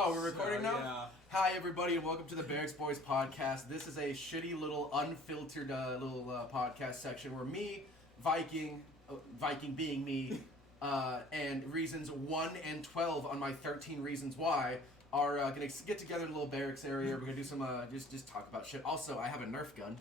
Oh, we're recording now? Yeah. Hi, everybody, and welcome to the Barracks Boys podcast. This is a shitty little unfiltered podcast section where me, Viking being me, and reasons 1 and 12 on my 13 reasons why are going to get together in a little barracks area. We're going to do some, just talk about shit. Also, I have a Nerf gun.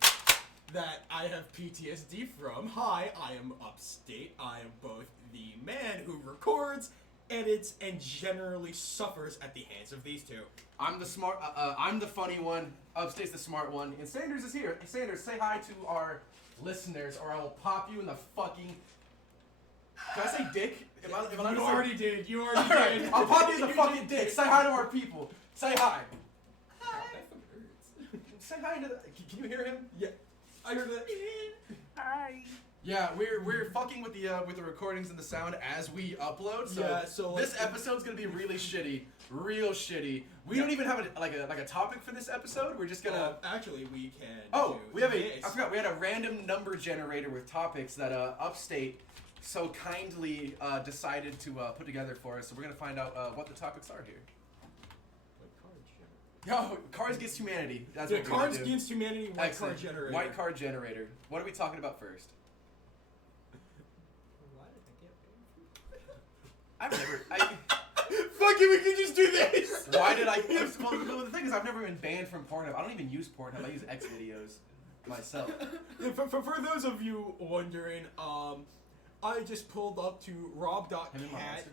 That I have PTSD from. Hi, I am upstate. I am both the man who records, edits, and generally suffers at the hands of these two. I'm the smart, I'm the funny one. Upstate's the smart one. And Sanders is here. Hey, Sanders, say hi to our listeners, or I will pop you in the fucking... Can I say dick? You already did. You already Alright, did. I'll pop you in the fucking dick. Say hi to our people. Say hi. Hi. That fucking hurts. Say hi to the... Can you hear him? Yeah. I heard that. Hi. Yeah, we're fucking with the recordings and the sound as we upload. So, yeah, so this episode's gonna be really shitty, real shitty. We don't even have a topic for this episode. We're just gonna. Actually, we can. Oh, we have I forgot. We had a random number generator with topics that Upstate so kindly decided to put together for us. So we're gonna find out what the topics are here. Yo, Cards Against Humanity. That's what we're gonna do. Cards Against Humanity. White card generator. White card generator. What are we talking about first? I've never. Fuck it, we can just do this! Why did I? Well, the thing is, I've never been banned from Pornhub. I don't even use Pornhub. I use X videos myself. For those of you wondering, I just pulled up to rob.cat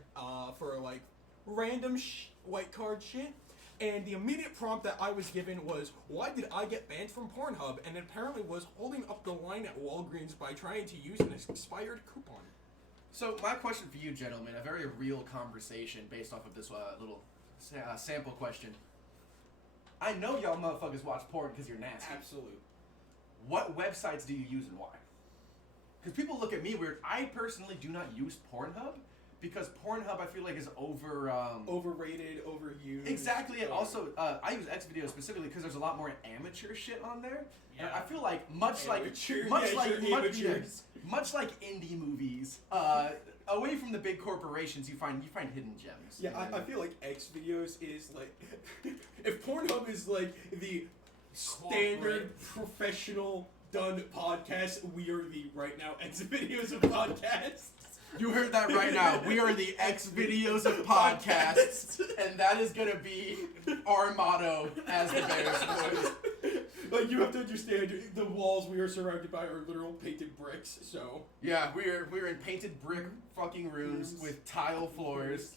for like random white card shit. And the immediate prompt that I was given was, why did I get banned from Pornhub? And it apparently was holding up the line at Walgreens by trying to use an expired coupon. So my question for you, gentlemen, a very real conversation based off of this little sample question. I know y'all motherfuckers watch porn because you're nasty. Absolute. What websites do you use and why? Because people look at me weird. I personally do not use Pornhub because Pornhub I feel like is overrated, overused. Exactly, and also I use X videos specifically because there's a lot more amateur shit on there. Yeah. And I feel like much like indie movies, away from the big corporations, you find hidden gems. Yeah, I feel like X videos is like if Pornhub is like the standard professional done podcast, we are the right now X videos of podcasts. You heard that right now. We are the X videos of podcasts, and that is gonna be our motto as the Barracks Boys. Like, you have to understand, the walls we are surrounded by are literal painted bricks, so... Yeah, we're in painted brick fucking rooms with tile floors,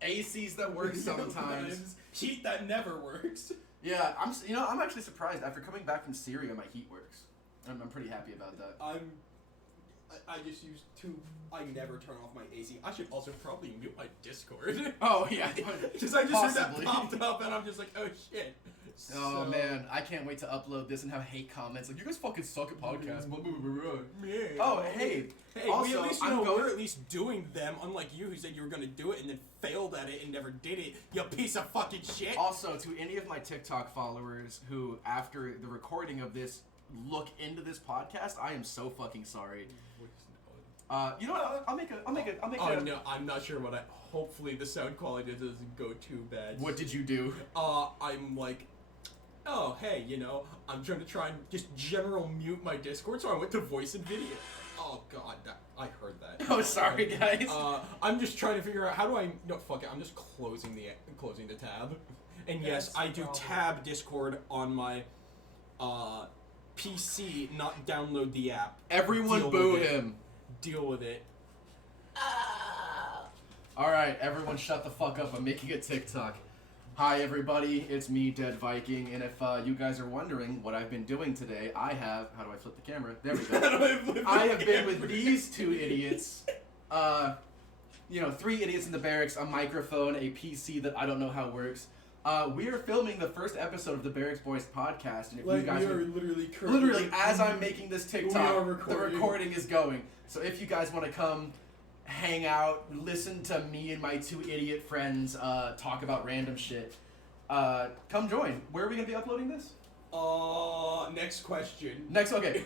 ACs that work sometimes. Heat that never works. Yeah, I'm actually surprised. After coming back from Syria, my heat works. I'm pretty happy about that. I just use I never turn off my AC. I should also probably mute my Discord. Oh, yeah. Because I just heard that popped up and I'm just like, oh shit. Oh man, I can't wait to upload this and have hate comments like, you guys fucking suck at podcasts. Oh, hey. Also, we at least we're at least doing them, unlike you who said you were going to do it and then failed at it and never did it, you piece of fucking shit. Also, to any of my TikTok followers who, after the recording of this, look into this podcast, I am so fucking sorry. You know what? I'll make a. No, I'm not sure what hopefully the sound quality doesn't go too bad. What did you do? I'm like, oh, hey, I'm trying and just general mute my Discord, so I went to voice and video. Oh, God, I heard that. Oh, sorry, guys. I'm just trying to figure out, how do I, no, fuck it, I'm just closing the tab. And yes, I do tab Discord on my, PC, not download the app. Everyone boo him. Deal with it. Alright, everyone shut the fuck up. I'm making a TikTok. Hi everybody, it's me, Dead Viking, and if you guys are wondering what I've been doing today, I have... How do I flip the camera? There we go. I have been with these two idiots. 3 idiots in the barracks, a microphone, a PC that I don't know how works. We are filming the first episode of the Barracks Boys podcast, and if you guys are literally as I'm making this TikTok, the recording is going. So if you guys want to come hang out, listen to me and my 2 idiot friends talk about random shit, come join. Where are we gonna be uploading this? Next question. Next, okay.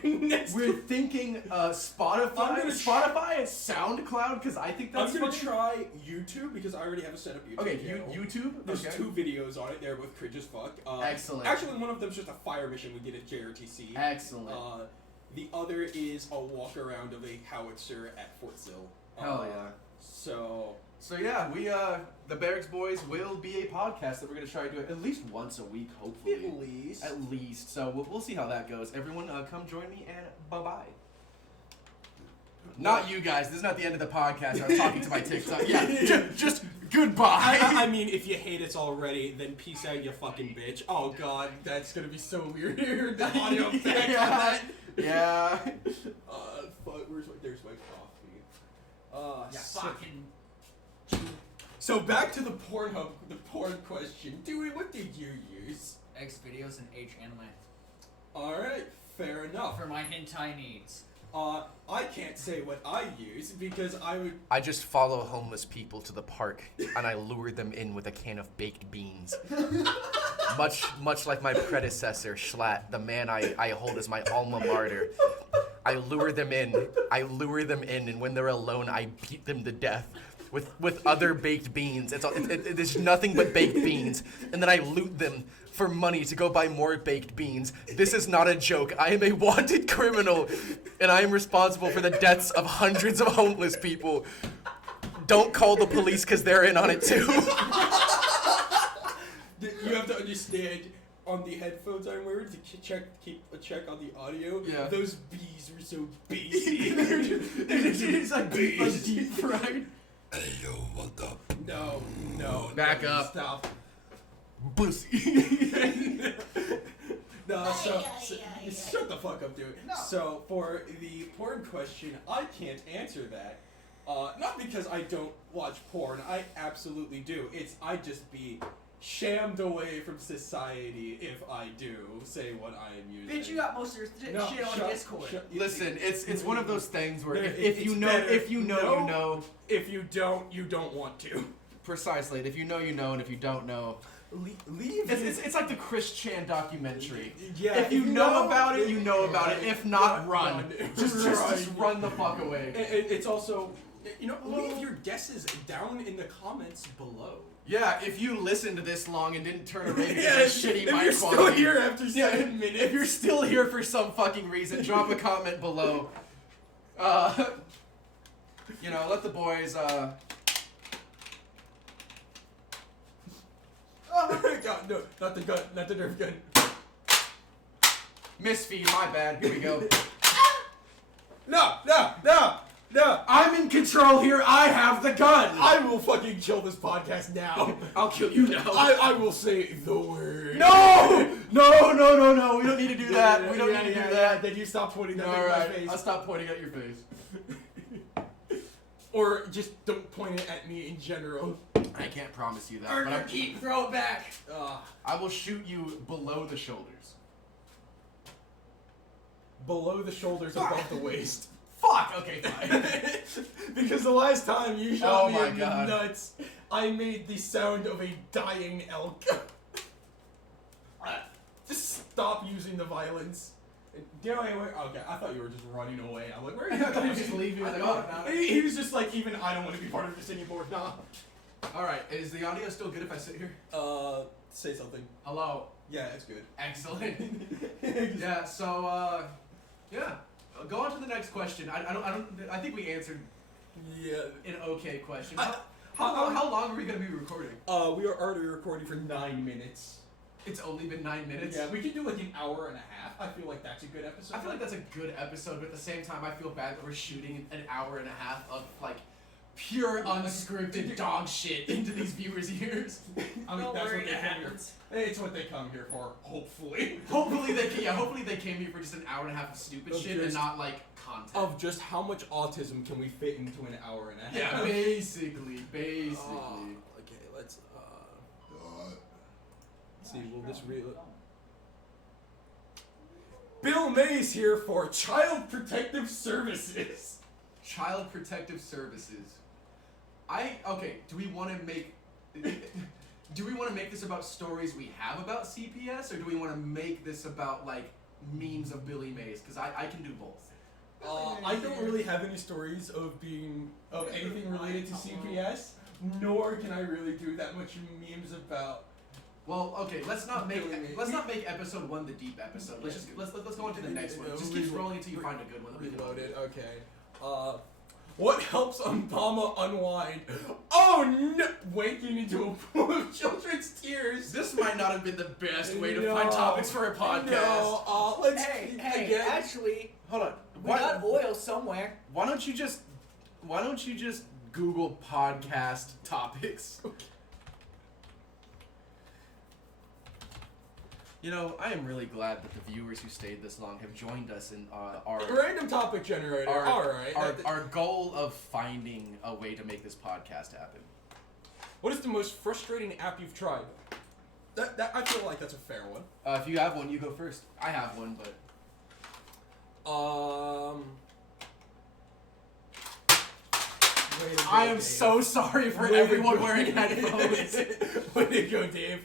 We're thinking Spotify and SoundCloud because I think that's I'm gonna try YouTube because I already have a setup YouTube channel. YouTube? There's 2 videos on it. They're both cringe as fuck. Excellent. Actually, one of them's just a fire mission we did at JRTC. Excellent. The other is a walk around of a howitzer at Fort Sill. Hell yeah. So yeah, we the Barracks Boys will be a podcast that we're gonna try to do at least once a week, hopefully. At least. So we'll see how that goes. Everyone, come join me and bye. Not you guys. This is not the end of the podcast. I was talking to my TikTok. Yeah, just goodbye. I mean, if you hate us already, then peace out, you fucking bitch. Oh god, that's gonna be so weird. The audio effect on that. Yeah. Fuck. There's my coffee. Fucking. So back to the porn question. Dewey, what did you use? X videos and H anime. Alright, fair enough. For my hentai needs. I can't say what I use because I just follow homeless people to the park and I lure them in with a can of baked beans. much like my predecessor, Schlatt, the man I hold as my alma mater. I lure them in, and when they're alone, I beat them to death with other baked beans. It's nothing but baked beans, and then I loot them for money to go buy more baked beans. This is not a joke. I am a wanted criminal, and I am responsible for the deaths of hundreds of homeless people. Don't call the police because they're in on it too. You have to understand, on the headphones I'm wearing to keep a check on the audio. Yeah. Those bees were so bassy. It's like deep fried. Hey yo, what up? No. Back up. Stop. Pussy. No, shut the fuck up, dude. No. So for the porn question, I can't answer that. Not because I don't watch porn. I absolutely do. I just be shammed away from society if I do say what I am using. Bitch, you got most of your shit on Discord. Listen, it's one of those things where if it's you know, better. if you know, you know. If you don't, you don't want to. Precisely. And if you know, you know, and if you don't know, Leave. It's like the Chris Chan documentary. Yeah. If you know about it, you know about it. If not, run. Just run the fuck away. It's also, leave your guesses down in the comments below. Yeah, if you listened to this long and didn't turn away because of shitty mic if you're quality. still here after 7 minutes. If you're still here for some fucking reason, drop a comment below. Let the boys, Oh god, no, not the gun, not the Nerf gun. misfeed, my bad. Here we go. No! I'm in control here. I have the gun. I will fucking kill this podcast now. I'll kill you now. I will say the word. No! No. We don't need to do that. We don't need to do that. Then you stop pointing that All at my right. face. I'll stop pointing at your face. Or just don't point it at me in general. I can't promise you that. Earn But your keep, throw it back. I will shoot you below the shoulders. Below the shoulders, above the waist. Fuck! Okay, fine. Because the last time you shot me my in God. the nuts, I made the sound of a dying elk. Just stop using the violence. Okay, I thought you were just running away. I'm like, where are you I thought you were just leaving. Like, oh, no. He was just like, even I don't want to be part of this anymore. Nah. Alright, is the audio still good if I sit here? Say something. Hello. Yeah, it's good. Excellent. Yeah, so, yeah. Go on to the next question. I think we answered an okay question. How long are we going to be recording? We are already recording for 9 minutes. It's only been 9 minutes? Yeah, we could do like an hour and a half. I feel like that's a good episode. I feel like that's a good episode, but at the same time, I feel bad that we're shooting an hour and a half of, like, pure unscripted dog shit into these viewers' ears. I mean, Don't that's worry, what they it come here. happens. It's what they come here for, hopefully. Hopefully they came here for just an hour and a half of stupid shit and not, like, content. Of just how much autism can we fit into an hour and a half? Yeah, basically. Okay, let's see, will this Bill Mays here for Child Protective Services. Child Protective Services. Okay, do we want to make... do we want to make this about stories we have about CPS, or do we want to make this about like memes of Billy Mays? Because I can do both. I don't really have any stories of anything related to CPS, nor can I really do that much memes about. Well, okay, let's not make episode 1 the deep episode. Let's go on to the next one. Just keep scrolling until you find a good one. Reload it. Okay. What helps Obama unwind? Oh no! Wanking into a pool of children's tears. This might not have been the best way to find topics for a podcast. No. Let's. Hey, actually, hold on. we got oil somewhere. Why don't you just Google podcast topics? You know, I am really glad that the viewers who stayed this long have joined us in our random topic generator. Our goal of finding a way to make this podcast happen. What is the most frustrating app you've tried? That I feel like that's a fair one. If you have one, you go first. I have one, but I am so sorry for everyone wearing headphones. Way to go, Dave.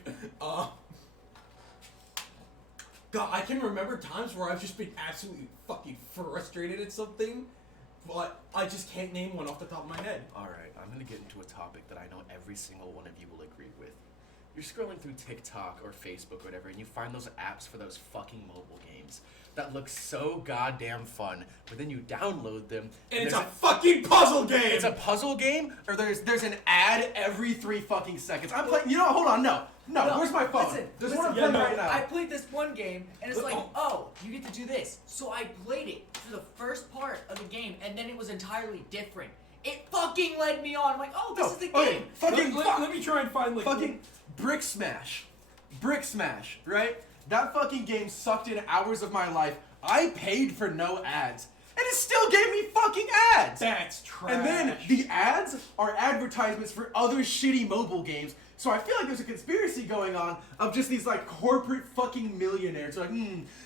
God, I can remember times where I've just been absolutely fucking frustrated at something, but I just can't name one off the top of my head. Alright, I'm gonna get into a topic that I know every single one of you will agree with. You're scrolling through TikTok or Facebook or whatever, and you find those apps for those fucking mobile games that look so goddamn fun, but then you download them, and it's a fucking puzzle game! It's a puzzle game, or there's an ad every 3 fucking seconds. I'm playing, you know, hold on, no, where's my phone? There's one I'm playing right now. I played this one game, and it's oh, you get to do this. So I played it for the first part of the game, and then it was entirely different. It fucking led me on. I'm like, oh, this is the game. Let me try and find like fucking Brick Smash, right? That fucking game sucked in hours of my life. I paid for no ads, and it still gave me fucking ads. That's trash. And then the ads are advertisements for other shitty mobile games. So I feel like there's a conspiracy going on of just these like corporate fucking millionaires. Like,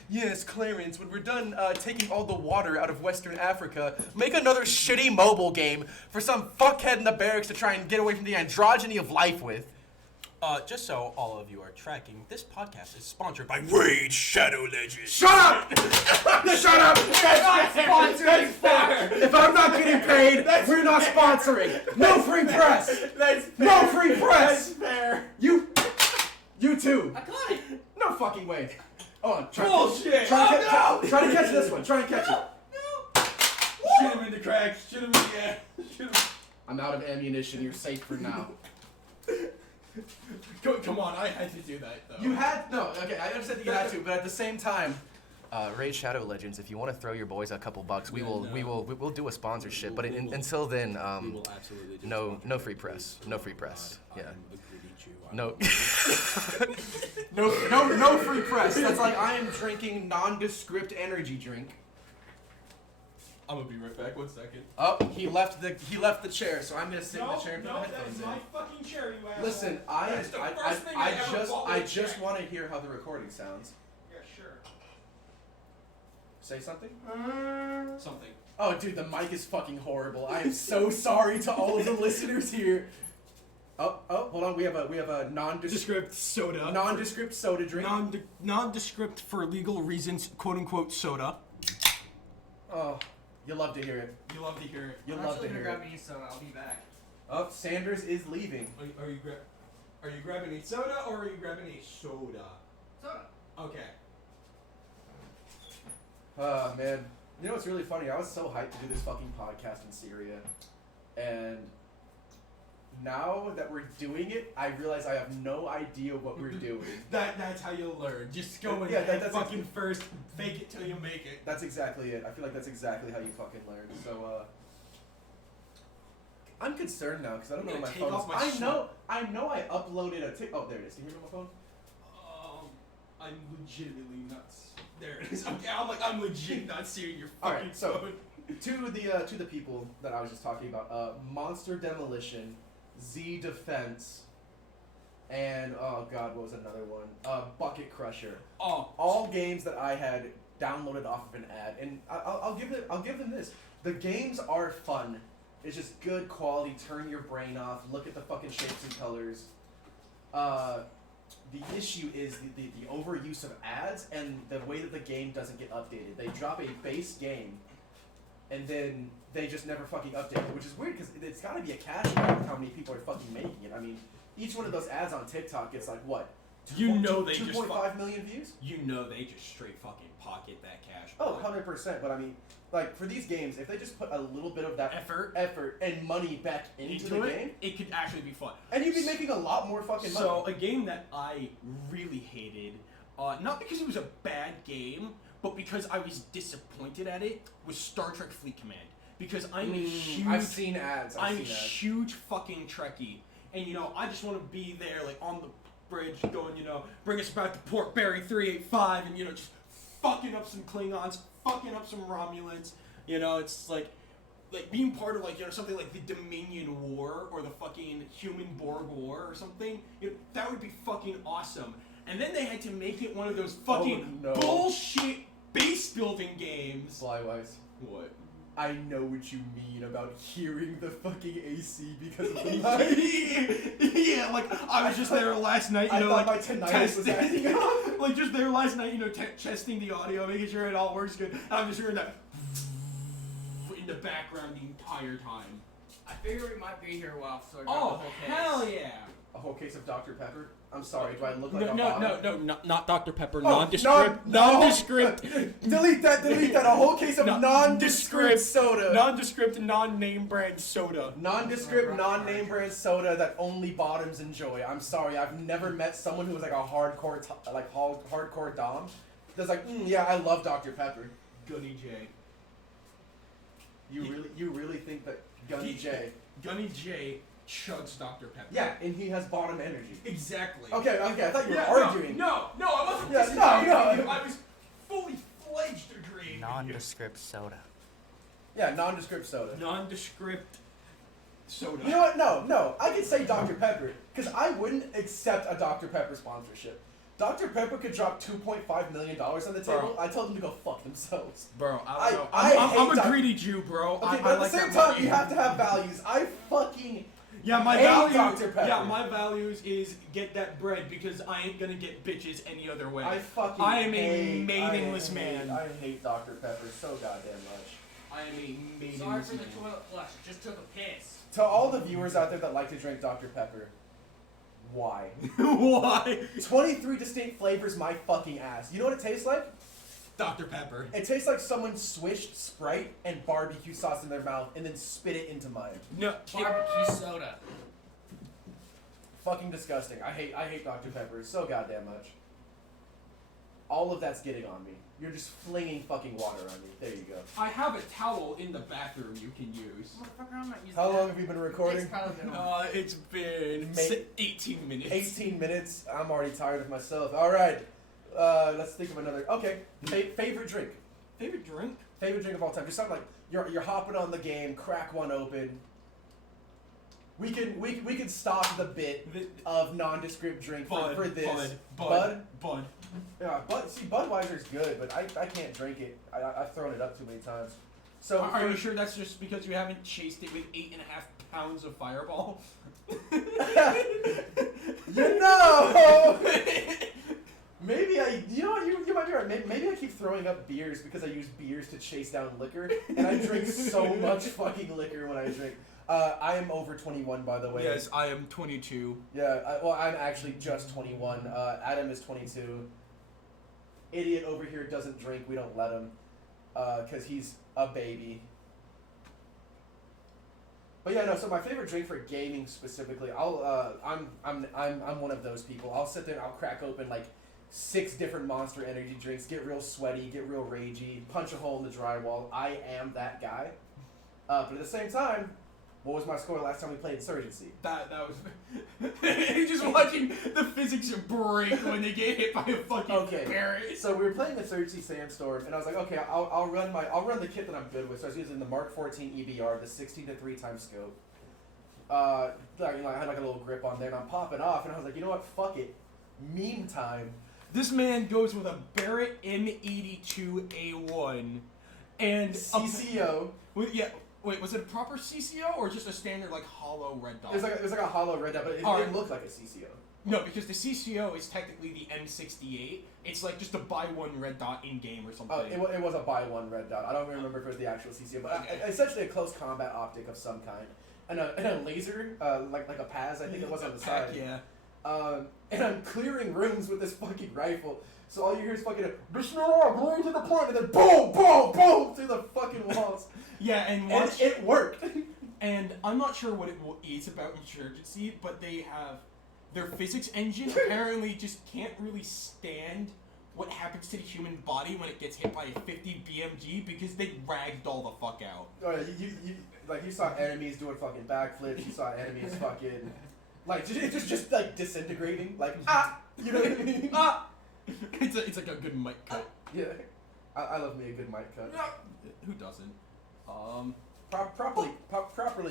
yes, Clarence, when we're done taking all the water out of Western Africa, make another shitty mobile game for some fuckhead in the barracks to try and get away from the androgyny of life with. Just so all of you are tracking, this podcast is sponsored by Raid Shadow Legends. Shut up! Shut up! That's fair. If I'm not getting paid, we're not sponsoring. No free press. That's fair. No free press. That's fair. You too. I got it. No fucking way. Oh, bullshit. Try to catch this one. Try and catch it. No. Shoot him in the crack. Shoot him in the air. Shoot him. I'm out of ammunition. You're safe for now. Come on, I had to do that though. You had okay. I understand that you had to, but at the same time, Raid Shadow Legends. If you want to throw your boys a couple bucks, we'll do a sponsorship. But until then, we will absolutely do no free press. No free press. Yeah. No. no free press. That's like I am drinking nondescript energy drink. I'm gonna be right back. 1 second. Oh, he left the chair, so I'm gonna sit in the chair and put my headphones in. No, that's my fucking chair, you asshole. Listen, I just want to hear how the recording sounds. Yeah, sure. Say something? Something. Oh, dude, the mic is fucking horrible. I am so sorry to all of the listeners here. Oh, hold on. We have a nondescript soda. Nondescript soda drink. Nondescript for legal reasons, quote unquote soda. Oh. You'll love to hear it. You love to hear it. You'll love to hear it. Grab me soda. I'll be back. Oh, Sanders is leaving. Are you grabbing a soda or are you grabbing a soda? Soda. Okay. Man. You know what's really funny? I was so hyped to do this fucking podcast in Syria. And now that we're doing it, I realize I have no idea what we're doing. That's how you'll learn. Just go and that's fucking first. Fake it till you make it. That's exactly it. I feel like that's exactly how you fucking learn. So, I'm concerned now because I don't know where my phone is. I know I uploaded a Oh, there it is. Can you hear me on my phone? I'm legitimately nuts. There it is. Okay, I'm legit not seeing your fucking phone. To the people that I was just talking about, Monster Demolition, Z Defense, and oh god, what was another one? Bucket Crusher. All games that I had downloaded off of an ad, and I'll give them this. The games are fun. It's just good quality. Turn your brain off. Look at the fucking shapes and colors. The issue is the overuse of ads and the way that the game doesn't get updated. They drop a base game, and then they just never fucking update it, which is weird because it's got to be a cash grab for how many people are fucking making it. I mean, each one of those ads on TikTok gets like what? They 2.5 million views? You know they just straight fucking pocket that cash. Oh, 100%. But I mean, like, for these games, if they just put a little bit of that effort and money back into the game, it could actually be fun. And you'd be making a lot more fucking money. So, a game that I really hated, not because it was a bad game, but because I was disappointed at it, was Star Trek Fleet Command. Because I'm a huge... I've seen ads. I'm a huge fucking Trekkie. And, you know, I just want to be there, like, on the bridge going, you know, bring us back to Port Barry 385 and, you know, just fucking up some Klingons, fucking up some Romulans. You know, it's like being part of, like, you know, something like the Dominion War or the fucking Human Borg War or something. You know, that would be fucking awesome. And then they had to make it one of those fucking bullshit base building games. Flywise. What? I know what you mean about hearing the fucking AC because of the light. Yeah, like, I was just there last night, you know, like, my tinnitus was acting up. like, just there last night, you know, testing the audio, making sure it all works good, and I'm just hearing that in the background the entire time. I figure we might be here a while, so I got the whole case. Hell yeah! A whole case of Dr. Pepper? I'm sorry, do I look like not Dr. Pepper, nondescript. Delete that, a whole case of nondescript soda. Nondescript, non-name brand soda. Nondescript, non-name brand soda that only bottoms enjoy. I'm sorry, I've never met someone who was like a hardcore, hardcore dom. That's like, yeah, I love Dr. Pepper. Gunny J. You really think that Gunny J chugs Dr. Pepper. Yeah, and he has bottom energy. Exactly. Okay, I thought you were arguing. No, I wasn't. No. I was fully fledged agreeing. Nondescript soda. Yeah, nondescript soda. Nondescript soda. You know what? No. I could say Dr. Pepper because I wouldn't accept a Dr. Pepper sponsorship. Dr. Pepper could drop $2.5 million on the table. I told them to go fuck themselves. Bro, I'm a greedy Jew, bro. Okay, but at the same time, you have to have values. I fucking my hate values. Dr. Pepper. Yeah, my values is get that bread because I ain't gonna get bitches any other way. I am a maidenless man. I hate Dr. Pepper so goddamn much. I am a maidenless Sorry for man. the toilet flush. Just took a piss. To all the viewers out there that like to drink Dr. Pepper, why? Why? 23 distinct flavors, my fucking ass. You know what it tastes like? Dr. Pepper. It tastes like someone swished Sprite and barbecue sauce in their mouth and then spit it into mine. No. Barbecue soda. Fucking disgusting. I hate Dr. Pepper so goddamn much. All of that's getting on me. You're just flinging fucking water on me. There you go. I have a towel in the bathroom you can use. Motherfucker, I'm not using How that. long have you been recording? It's probably been It's been 18 minutes. 18 minutes? I'm already tired of myself. Alright. Let's think of another. Okay. Favorite drink. Favorite drink? Favorite drink of all time. Just something like you're hopping on the game, crack one open. We can stop the bit of nondescript drink for this. Bud. Yeah, Budweiser's good, but I can't drink it. I've thrown it up too many times. So are you sure that's just because you haven't chased it with 8.5 pounds of Fireball? You know. Maybe you might be right. Maybe I keep throwing up beers because I use beers to chase down liquor, and I drink so much fucking liquor when I drink. I am over 21, by the way. Yes, I am 22. Yeah, I'm actually just 21. Adam is 22. Idiot over here doesn't drink. We don't let him, cause he's a baby. But yeah, no. So my favorite drink for gaming specifically, I'm one of those people. I'll sit there and I'll crack open like 6 different Monster Energy drinks, get real sweaty, get real ragey, punch a hole in the drywall. I am that guy. But at the same time, what was my score last time we played Insurgency? That was just watching the physics break when they get hit by a fucking Barrett. So we were playing Insurgency Sandstorm, and I was like, okay, I'll run the kit that I'm good with. So I was using the Mark 14 EBR, the 16:3 times scope. I had like a little grip on there, and I'm popping off, and I was like, you know what? Fuck it. Meme time. This man goes with a Barrett M82A1 and CCO. Wait, was it a proper CCO or just a standard like hollow red dot? It was like a hollow red dot, but it looked like a CCO. No, because the CCO is technically the M68. It's like just a buy one red dot in game or something. It was a buy one red dot. I don't remember if it was the actual CCO, but essentially a close combat optic of some kind, and a laser, like a Paz, I think it was on the side. Yeah. And I'm clearing rooms with this fucking rifle. So all you hear is fucking Bismillah, going to the point, and then boom, boom, boom through the fucking walls. Yeah, and it worked. And I'm not sure what it is about Insurgency, but they have their physics engine apparently just can't really stand what happens to the human body when it gets hit by a 50 BMG because they ragdoll the fuck out. Oh, you saw enemies doing fucking backflips. You saw enemies fucking like just like disintegrating. Like you know what I mean? It's like a good mic cut. Yeah, I love me a good mic cut. Who doesn't? Properly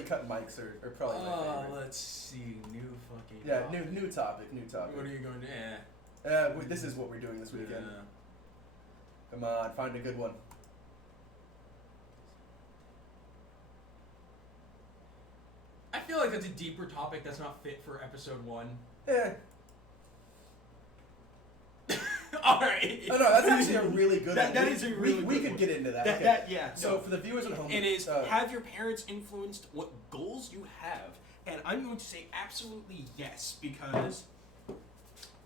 cut mics are probably my favorite. Let's see. New fucking. Yeah, new topic. What are you going to? This is what we're doing this weekend. Yeah. Come on, find a good one. I feel like that's a deeper topic that's not fit for episode 1. Yeah. Alright. Oh no, that's actually a really good one. That is a really we good could one. get into that. Okay. Yeah. So for the viewers at home, It is, have your parents influenced what goals you have? And I'm going to say absolutely yes, because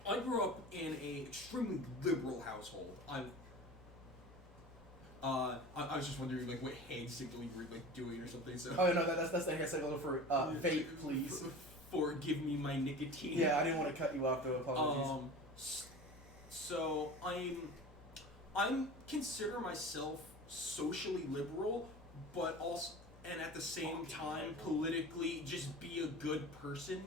I grew up in an extremely liberal household. I was just wondering like what hand signaling you were like doing or something. So. Oh no, that's the hand signal for vape, please. Forgive me my nicotine. Yeah, I didn't want to cut you off though. Apologies. So I'm consider myself socially liberal, but also and at the same time politically just be a good person.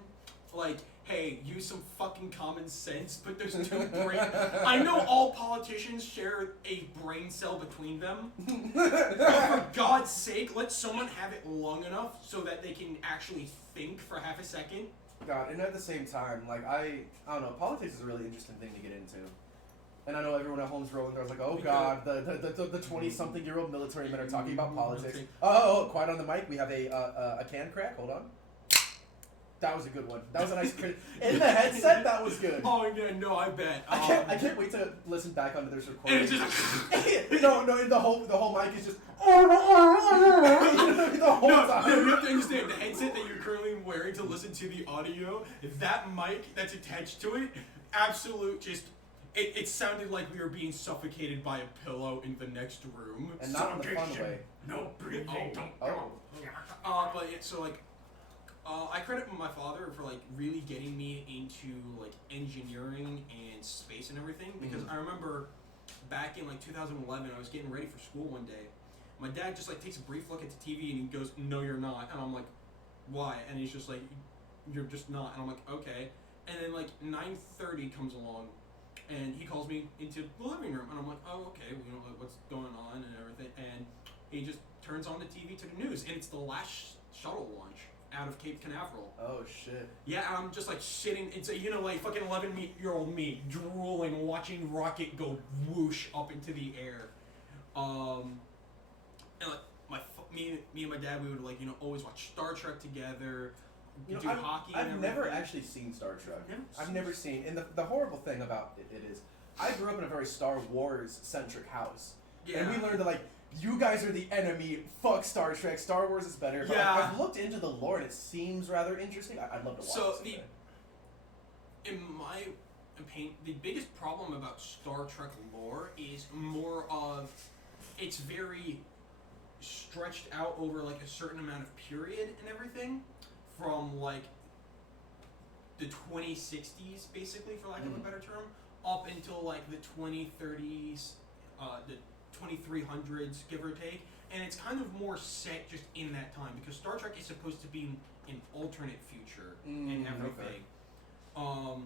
Like, hey, use some fucking common sense, but there's two brain. I know all politicians share a brain cell between them. But for God's sake, let someone have it long enough so that they can actually think for half a second. God, and at the same time, like I don't know, politics is a really interesting thing to get into. And I know everyone at home's rolling. There's like, oh God, the 20-something-year-old military men are talking about politics. Oh, quiet on the mic. We have a can crack. Hold on. That was a good one. That was a nice crit. In the headset, that was good. Oh yeah, no, I bet. I can't wait to listen back onto this recording. And it's just no, the whole mic is just the whole time. No, you have to understand the headset that you're currently wearing to listen to the audio. That mic that's attached to it, absolute just. It sounded like we were being suffocated by a pillow in the next room. And not in the fun way. No breathing. But it's so like. I credit my father for like really getting me into like engineering and space and everything because I remember back in like 2011 I was getting ready for school one day. My dad just like takes a brief look at the TV and he goes, "No, you're not," and I'm like, "Why?" And he's just like, "You're just not," and I'm like, "Okay." And then like 9:30 comes along, and he calls me into the living room, and I'm like, "Oh, okay, you know like, what's going on and everything," and he just turns on the TV to the news, and it's the last shuttle launch out of Cape Canaveral. Oh shit. Yeah, I'm just like sitting. It's like fucking 11-year-old me drooling, watching rocket go whoosh up into the air. And like me and my dad, we would like always watch Star Trek together. Do hockey. I've never actually seen Star Trek. I've never seen. And the horrible thing about it is, I grew up in a very Star Wars centric house. Yeah. And we learned that like. You guys are the enemy. Fuck Star Trek. Star Wars is better. But yeah. I've looked into the lore and it seems rather interesting. I'd love to watch it. So in my opinion, the biggest problem about Star Trek lore is more of it's very stretched out over like a certain amount of period and everything, from like the 2060s, basically, for lack of a better term, up until like the 2030s, the 2300s, give or take, and it's kind of more set just in that time because Star Trek is supposed to be an alternate future and everything. Okay.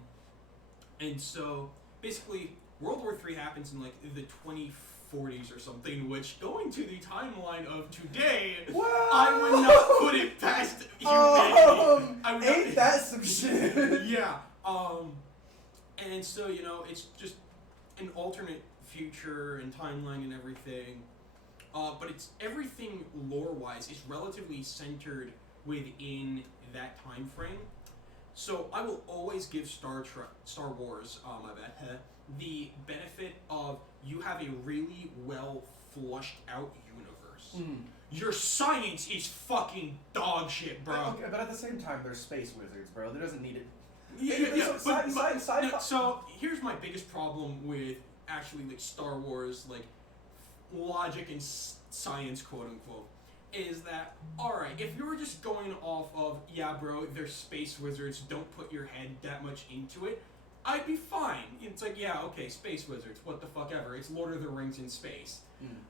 And so basically, World War III happens in like the 2040s or something, which going to the timeline of today, I would not put it past humanity. Ain't that some shit? Yeah. And so it's just an alternate future and timeline and everything, but it's everything lore-wise is relatively centered within that time frame, So I will always give Star Wars, the benefit of you have a really well flushed out universe. Your science is fucking dog shit, bro. Okay, but at the same time, they're space wizards, bro. There doesn't need it. Yeah, so here's my biggest problem with actually like Star Wars, like logic and science, quote unquote, is that alright, if you're just going off of, yeah bro, they're space wizards, don't put your head that much into it, I'd be fine. It's like, yeah, okay, space wizards, what the fuck ever, it's Lord of the Rings in space.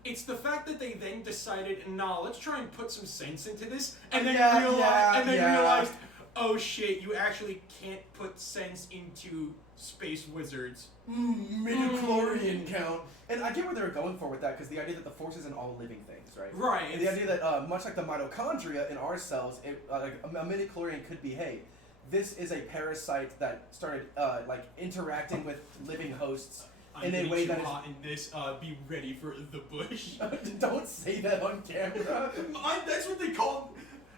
It's the fact that they then decided, nah, let's try and put some sense into this, and then realized, oh shit, you actually can't put sense into space wizards. Midichlorian count. And I get where they were going for with that, because the idea that the Force is in all living things, right? Right. And the idea that, much like the mitochondria in our cells, like a midichlorian could be, hey, this is a parasite that started, like, interacting with living hosts in a way that is... hot in this, be ready for the bush. Don't say that on camera. That's what they call...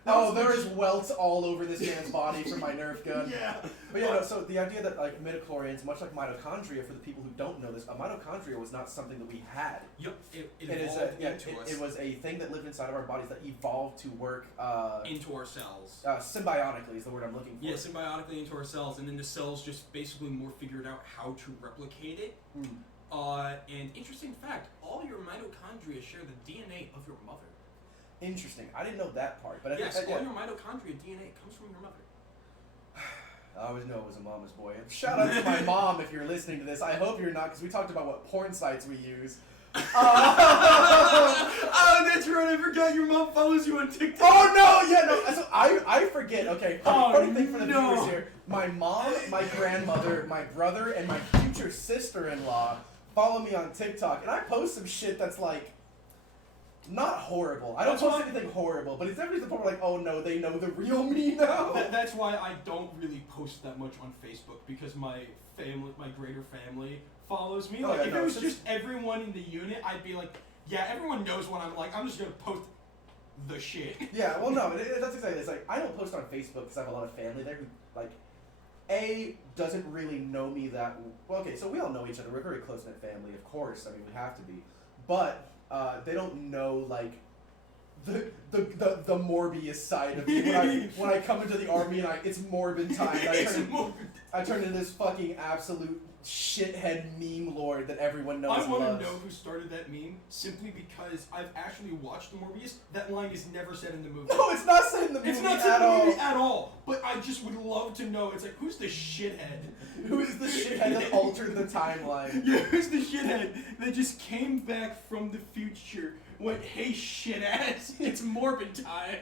Oh, there is welts all over this man's body from my Nerf gun. Yeah. But yeah, no, so the idea that like midichlorians, much like mitochondria, for the people who don't know this, a mitochondria was not something that we had. Yep. It evolved into us. It was a thing that lived inside of our bodies that evolved to work into our cells. Symbiotically is the word I'm looking for. Yeah, symbiotically into our cells, and then the cells just basically more figured out how to replicate it. And interesting fact, all your mitochondria share the DNA of your mother. Interesting. I didn't know that part, but yes, all your mitochondria DNA comes from your mother. I always know it was a mama's boy. Shout out to my mom if you're listening to this. I hope you're not, because we talked about what porn sites we use. Oh, that's right. I forgot your mom follows you on TikTok. Oh no, yeah, no. So I forget. Okay, funny thing for the viewers here: my mom, my grandmother, my brother, and my future sister-in-law follow me on TikTok, and I post some shit that's like. Not horrible. I don't post anything horrible, but it's definitely the point where like, oh no, they know the real me now. That's why I don't really post that much on Facebook, because my greater family follows me. Like, if it was just everyone in the unit, I'd be like, yeah, everyone knows what I'm like. I'm just gonna post the shit. Yeah, well, no, that's exactly it. It's like, I don't post on Facebook because I have a lot of family there who, like, A, doesn't really know me that well. Okay, so we all know each other. We're a very close-knit family, of course. I mean, we have to be. But they don't know, like, the Morbius side of me. When I come into the army and it's Morbin time. I turn into this fucking absolute shithead meme lord that everyone knows and loves. I want to know who started that meme, simply because I've actually watched Morbius. That line is never said in the movie. No, it's not said in the movie. It's not said in the movie at all. But I just would love to know. It's like, who's the shithead? Who is the shithead that altered the timeline? Yeah, who's the shithead that just came back from the future? Went, hey shit ass, it's Morbid time.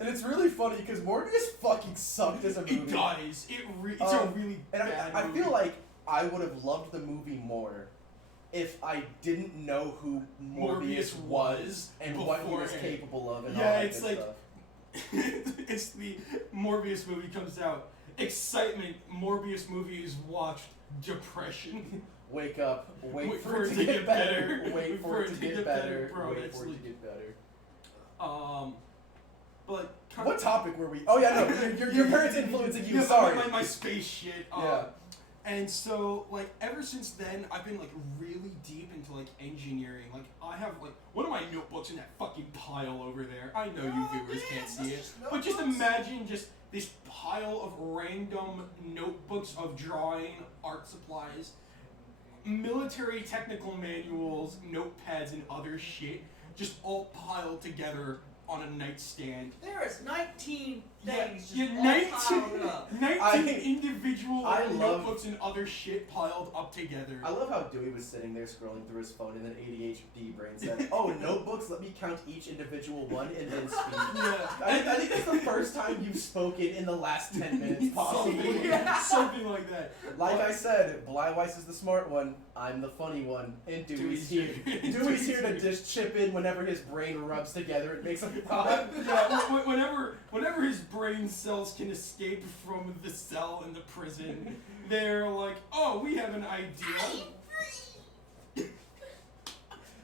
And it's really funny because Morbius fucking sucked as a movie. It does. It's a really bad I feel like I would have loved the movie more if I didn't know who Morbius was and what he was capable of and all that it's like stuff. It's the Morbius movie comes out. Excitement, Morbius movie is watched. Depression. Wake up, wait for it to get better, wait for it to get better, wait for it to get better. But what topic were we? Oh yeah, no, your parents influencing you. Sorry, my space shit. Yeah. And so, like, ever since then, I've been, like, really deep into, like, engineering. Like, I have, like, one of my notebooks in that fucking pile over there. I know you viewers can't see it. But just imagine just this pile of random notebooks of drawing, art supplies, military technical manuals, notepads, and other shit, just all piled together on a nightstand. There is 19 things just all piled up. 19 individual notebooks and other shit piled up together. I love how Dewey was sitting there scrolling through his phone and then ADHD brain said, oh, notebooks, let me count each individual one and then speak. Yeah. I think that's the first time you've spoken in the last 10 minutes, possibly. Something like that. Like I said, Blyweiss is the smart one, I'm the funny one, and Dewey's here. Dewey's here to just chip in whenever his brain rubs together and makes a thought. Yeah, whenever his brain cells can escape from the cell in the prison, they're like, oh, we have an idea.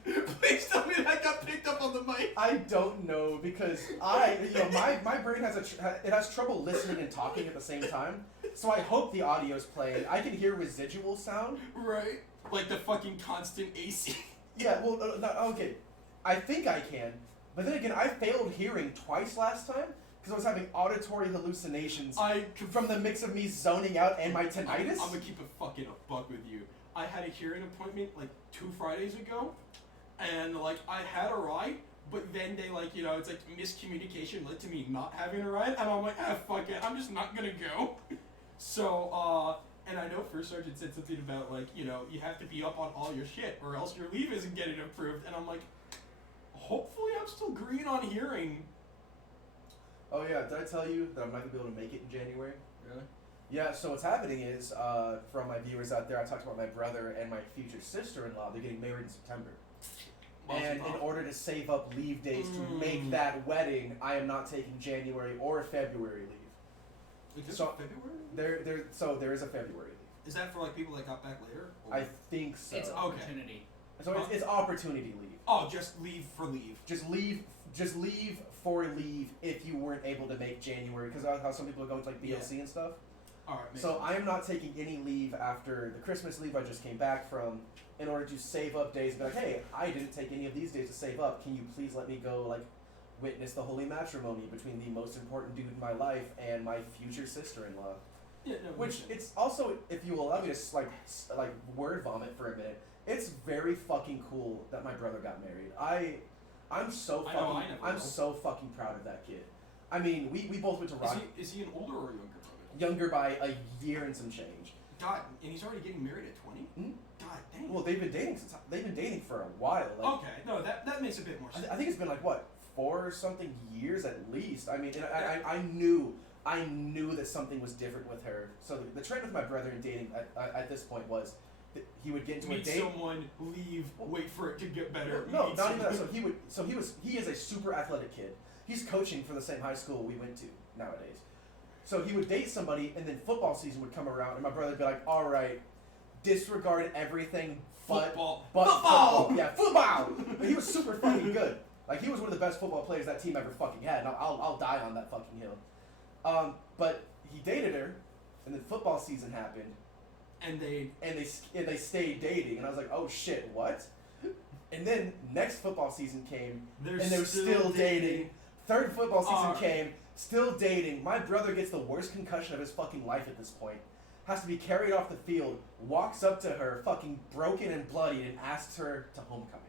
Please tell me that got got picked up on the mic. I don't know because my brain has trouble listening and talking at the same time. So I hope the audio's playing. I can hear residual sound. Right. Like the fucking constant AC. Yeah, well, no, okay. I think I can. But then again, I failed hearing twice last time because I was having auditory hallucinations from the mix of me zoning out and my tinnitus. I'm gonna keep it fucking a buck with you. I had a hearing appointment like 2 Fridays ago, and like I had a ride, but then they like, it's like miscommunication led to me not having a ride, and I'm like, fuck it, I'm just not gonna go. So, and I know First Sergeant said something about like, you have to be up on all your shit or else your leave isn't getting approved, and I'm like, hopefully I'm still green on hearing. Oh yeah, did I tell you that I'm not gonna be able to make it in January? Really? Yeah, so what's happening is, from my viewers out there, I talked about my brother and my future sister-in-law. They're getting married in September. And in order to save up leave days to make that wedding, I am not taking January or February leave. So February? There is a February leave. Is that for like people that got back later? Or? I think so. It's opportunity. So it's opportunity leave. Oh, just leave for leave. Just leave for leave if you weren't able to make January, because how some people are going to like BLC and stuff. All right. So I am not taking any leave after the Christmas leave I just came back from, in order to save up days. Be like, hey, I didn't take any of these days to save up. Can you please let me go like witness the holy matrimony between the most important dude in my life and my future sister-in-law? Yeah, no, Which it's also, if you will allow me to like word vomit for a minute, it's very fucking cool that my brother got married. I'm so fucking proud of that kid. I mean, we both went to rock. Is he an older or younger brother? Younger by a year and some change. God, and he's already getting married at 20? Hmm? God dang. Well, they've been dating for a while. Like, okay, no, that makes a bit more sense. I think it's been like what, 4 or something years at least. I mean, and I knew that something was different with her. So the trend with my brother in dating at this point was that he would get into a date. Someone, leave, wait for it to get better. No, not even that. So he is a super athletic kid. He's coaching for the same high school we went to nowadays. So he would date somebody, and then football season would come around, and my brother would be like, all right, disregard everything but football. Football. Yeah, football. But he was super fucking good. Like, he was one of the best football players that team ever fucking had, and I'll die on that fucking hill. But he dated her, and then football season happened. And they stayed dating, and I was like, oh shit, what? And then next football season came, and they're still dating. Third football season came, still dating. My brother gets the worst concussion of his fucking life at this point. Has to be carried off the field, walks up to her, fucking broken and bloodied, and asks her to homecoming.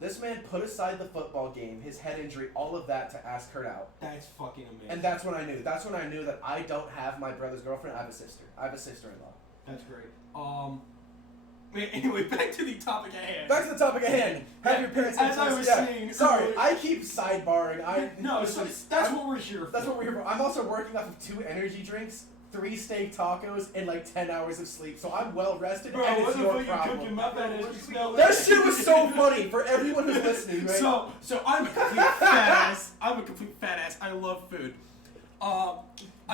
This man put aside the football game, his head injury, all of that to ask her out. That's fucking amazing. And that's when I knew. That's when I knew that I don't have my brother's girlfriend. I have a sister. I have a sister-in-law. That's great. Anyway, back to the topic at hand. Back to the topic at hand. Have your parents. As I was saying. Sorry, I keep sidebarring. That's what we're here for. That's what we're here for. I'm also working off of 2 energy drinks, 3 steak tacos, and like 10 hours of sleep. So I'm well rested. Bro, and what it's the your fuck problem. you cooking? My bad ass smell. That shit was so funny for everyone who's listening. Right? So I'm a complete fat ass. I'm a complete fat ass. I love food.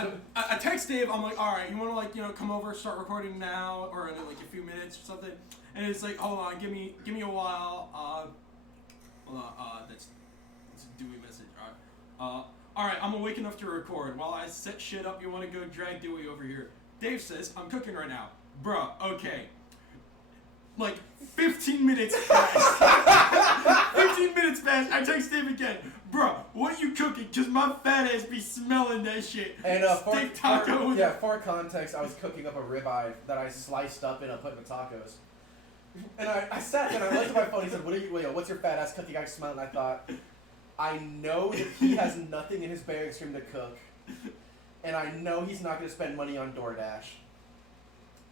I text Dave. I'm like, all right, you want to come over, start recording now, or in like a few minutes or something? And it's like, hold on, give me a while. Hold on, that's a Dewey message. All right, I'm awake enough to record. While I set shit up, you want to go drag Dewey over here. Dave says, I'm cooking right now. Bruh, okay. Like, 15 minutes passed. 15 minutes passed. I text Dave again. Bruh, what you cooking? Because my fat ass be smelling that shit. And steak taco. For context, I was cooking up a ribeye that I sliced up and I put in the tacos. And I sat there and I looked at my phone. He said, what's your fat ass cooking? I smelled, and I thought, I know that he has nothing in his Barracks room to cook, and I know he's not going to spend money on DoorDash.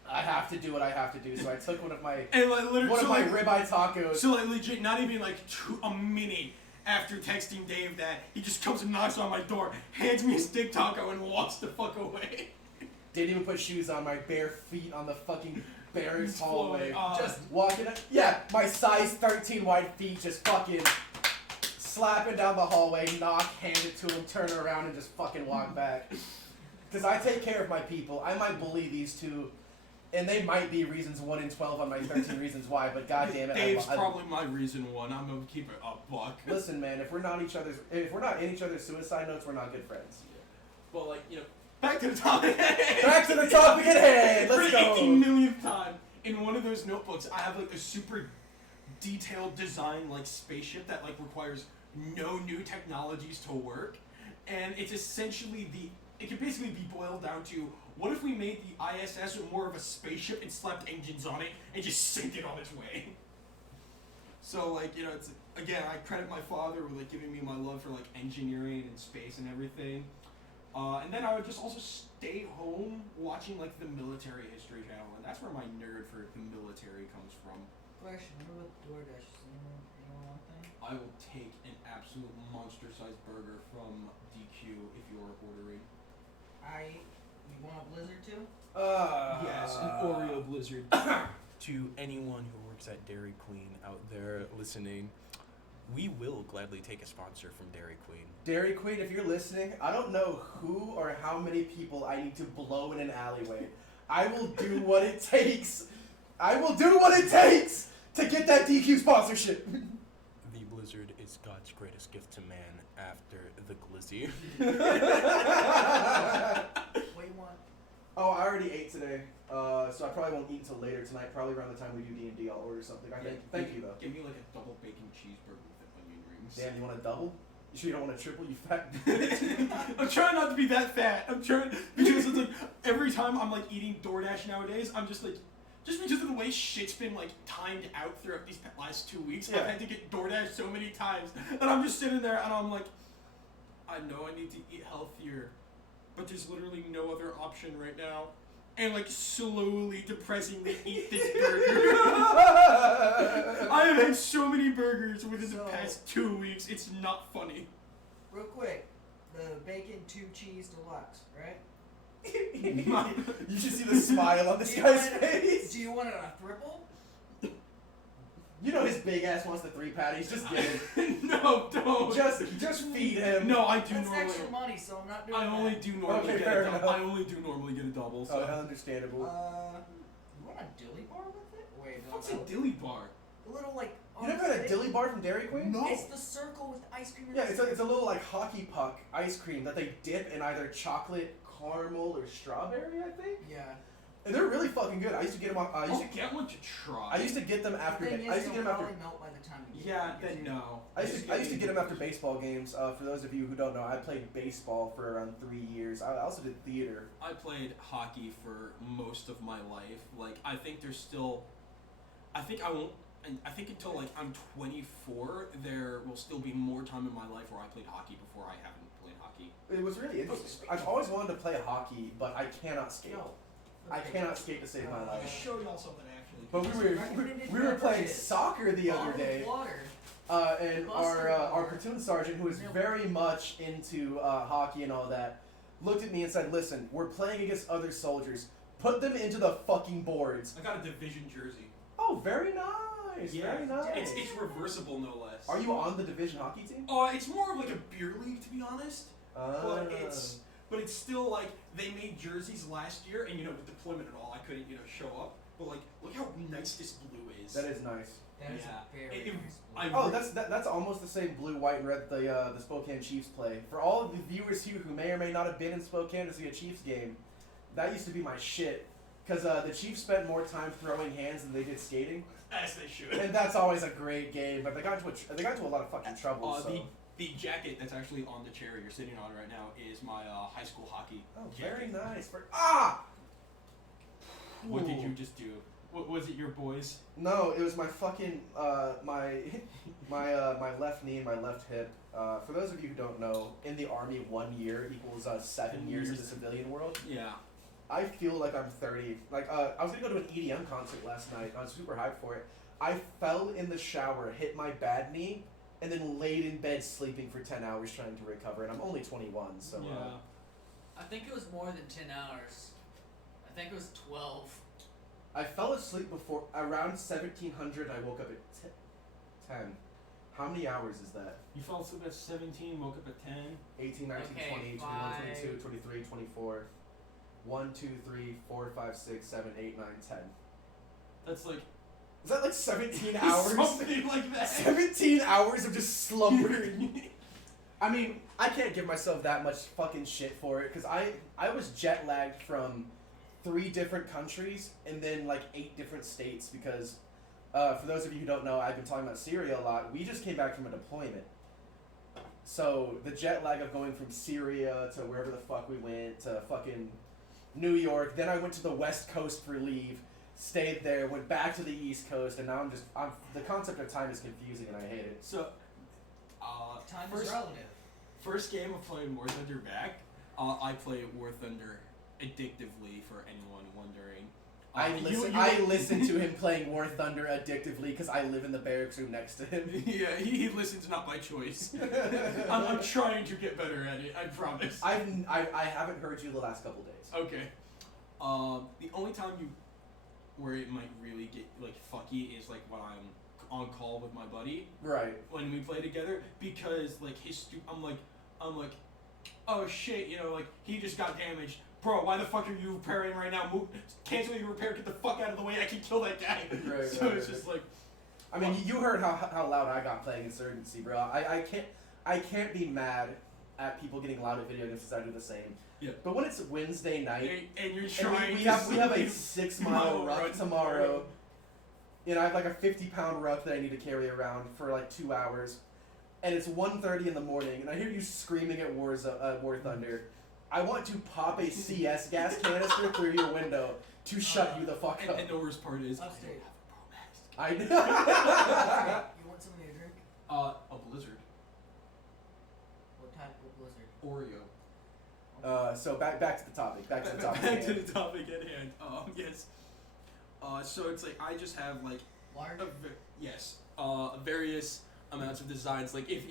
I have to do what I have to do, so I took one of my ribeye tacos. So like legit, not even like a minute after texting Dave that, he just comes and knocks on my door, hands me a steak taco, and walks the fuck away. Didn't even put shoes on, my bare feet on the fucking Barracks hallway. Just walking. Yeah, my size 13 wide feet just fucking slapping down the hallway, knock, hand it to him, turn around, and just fucking walk back. Because I take care of my people. I might bully these two And they might be reasons 1 in 12 on my 13 reasons why, but goddamn it, Dave's probably my reason 1. I'm gonna keep it a buck. Listen, man, if we're not in each other's suicide notes, we're not good friends. Well, like, you know, back to the topic. Back to the topic at hand. Let's For go. the 18 millionth time, in one of those notebooks, I have like a super detailed design like spaceship that like requires no new technologies to work, and it's essentially it can basically be boiled down to, what if we made the ISS more of a spaceship and slapped engines on it and just sent it on its way? So, like, you know, it's, again, I credit my father with, like, giving me my love for, like, engineering and space and everything. And then I would just also stay home watching, like, the military history channel, and that's where my nerd for the military comes from. Question, what about DoorDash? You know one thing? I will take an absolute monster-sized burger from DQ if you're ordering. You want a Blizzard too? Yes, an Oreo Blizzard. To anyone who works at Dairy Queen out there listening, we will gladly take a sponsor from Dairy Queen. Dairy Queen, if you're listening, I don't know who or how many people I need to blow in an alleyway. I will do what it takes. I will do what it takes to get that DQ sponsorship. The Blizzard is God's greatest gift to man after the Glizzy. What do you want? Oh, I already ate today, so I probably won't eat until later tonight. Probably around the time we do D&D, I'll order something. Thank you, though. Give me like a double bacon cheeseburger with onion rings. Damn, you want a double? You sure you don't want a triple, you fat? I'm trying not to be that fat. I'm trying, because it's like, every time I'm like eating DoorDash nowadays, I'm just like, just because of the way shit's been like timed out throughout these last 2 weeks, Yeah. I've had to get DoorDash so many times that I'm just sitting there and I'm like, I know I need to eat healthier, but there's literally no other option right now. And like slowly, depressingly eat this burger. I have had so many burgers within the past 2 weeks. It's not funny. Real quick, the bacon 2 cheese deluxe, right? You should see the smile on this guy's face. Do you want it on a triple? You know his big ass wants the 3 patties. Just get it. No, don't. Just feed him. No, I do That's normally. extra money, so I'm not doing I that. only do normally Okay, get fair a double. enough. I only do normally get a double. So. Oh, understandable. You want a dilly bar with it? Wait, no. What's a dilly bar? A little like. You never had a dilly bar from Dairy Queen? No. It's the circle with ice cream. Yeah, it's a little like hockey puck ice cream that they dip in either chocolate, caramel, or strawberry, I think. Yeah. And they're really fucking good. I used to get them on. I'll get one to try. I used to get them after. The thing I is, used to they'll get them after. probably melt by the time you Yeah, get then it. no. I used to get them after baseball games. For those of you who don't know, I played baseball for around 3 years. I also did theater. I played hockey for most of my life. Like, I think there's still. I think I won't. And I think until like I'm 24, there will still be more time in my life where I played hockey before I haven't played hockey. It was really interesting. I've always wanted to play hockey, but I cannot skate. No. I cannot skate to save my I'll life. show y'all something actually. But we were playing soccer the other day, Water. and our platoon sergeant, who is very much into hockey and all that, looked at me and said, "Listen, we're playing against other soldiers. Put them into the fucking boards." I got a division jersey. Oh, very nice. Yeah. Very nice. It's reversible, no less. Are you on the division hockey team? It's more of like a beer league, to be honest. But it's still like, they made jerseys last year, and with deployment and all, I couldn't show up. But like, look how nice this blue is. That is nice. That is Yeah. very nice. Oh, that's almost the same blue, white, and red the Spokane Chiefs play. For all of the viewers here who may or may not have been in Spokane to see a Chiefs game, that used to be my shit. Because the Chiefs spent more time throwing hands than they did skating. As they should. And that's always a great game, but they got into a lot of fucking trouble. So. The jacket that's actually on the chair you're sitting on right now is my high school hockey Very jacket. nice. What did you just do? What was it, your boys? No, it was my fucking my left knee and my left hip. For those of you who don't know, in the Army, 1 year equals 7 years in the civilian world. Yeah. I feel like I'm 30. Like I was gonna go to an EDM concert last night. I was super hyped for it. I fell in the shower, hit my bad knee, and then laid in bed sleeping for 10 hours trying to recover. And I'm only 21, so. Yeah. I think it was more than 10 hours. I think it was 12. I fell asleep before around 1700. I woke up at 10. How many hours is that? You fell asleep at 17, woke up at 10. 18, 19, Okay, 20, 21, 22, 23, 24. 1, 2, 3, 4, 5, 6, 7, 8, 9, 10. That's like Is that like 17 hours? something like that. 17 hours of just slumbering. I mean, I can't give myself that much fucking shit for it, because I was jet lagged from 3 different countries and then like 8 different states, because for those of you who don't know, I've been talking about Syria a lot. We just came back from a deployment. So the jet lag of going from Syria to wherever the fuck we went to fucking New York, then I went to the West Coast for leave, stayed there, went back to the East Coast, and now I'm the concept of time is confusing and I hate it. So, Time is relative. First game of playing War Thunder back, I play War Thunder addictively for anyone wondering. I listen to him playing War Thunder addictively because I live in the barracks room next to him. Yeah, he listens not by choice. I'm trying to get better at it, I promise. I haven't heard you the last couple days. Okay. The only time where it might really get like fucky is like when I'm on call with my buddy. Right. When we play together, because like I'm like, oh shit, you know, like he just got damaged. Bro, why the fuck are you repairing right now? Move, cancel your repair, get the fuck out of the way, I can kill that guy. Right, so right, it's just like, I mean, you heard how loud I got playing Insurgency, bro. I can't be mad at people getting loud at video games because I do the same. Yeah. But when it's Wednesday night and you're trying we have a 6-mile ruck tomorrow. You know, I have like a 50-pound ruck that I need to carry around for like 2 hours, and it's 1:30 in the morning, and I hear you screaming at War Thunder. I want to pop a CS gas canister through your window to shut you the fuck up. And the worst part is, Upstate. I know. You want something to drink? a blizzard. What type of blizzard? Oreo. So back to the topic. Back to the topic. Back to the topic at hand. Yes. So it's like I just have like Large? various amounts of designs. Like if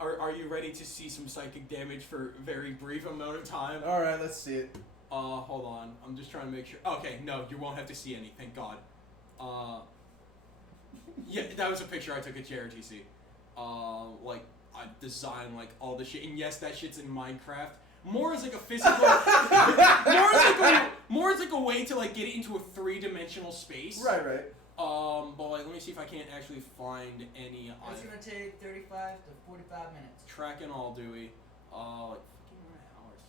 are you ready to see some psychic damage for a very brief amount of time? All right, let's see it. Hold on. I'm just trying to make sure. Okay, no, you won't have to see any. Thank God. Yeah, that was a picture I took at JRTC. Like I designed like all the shit, and yes, that shit's in Minecraft. More as like a physical, more as like a way to like get it into a 3-dimensional space. Right, right. But like, let me see if I can't actually find any. It's gonna take 35 to 45 minutes. Track and all, Dewey. Like fucking hours.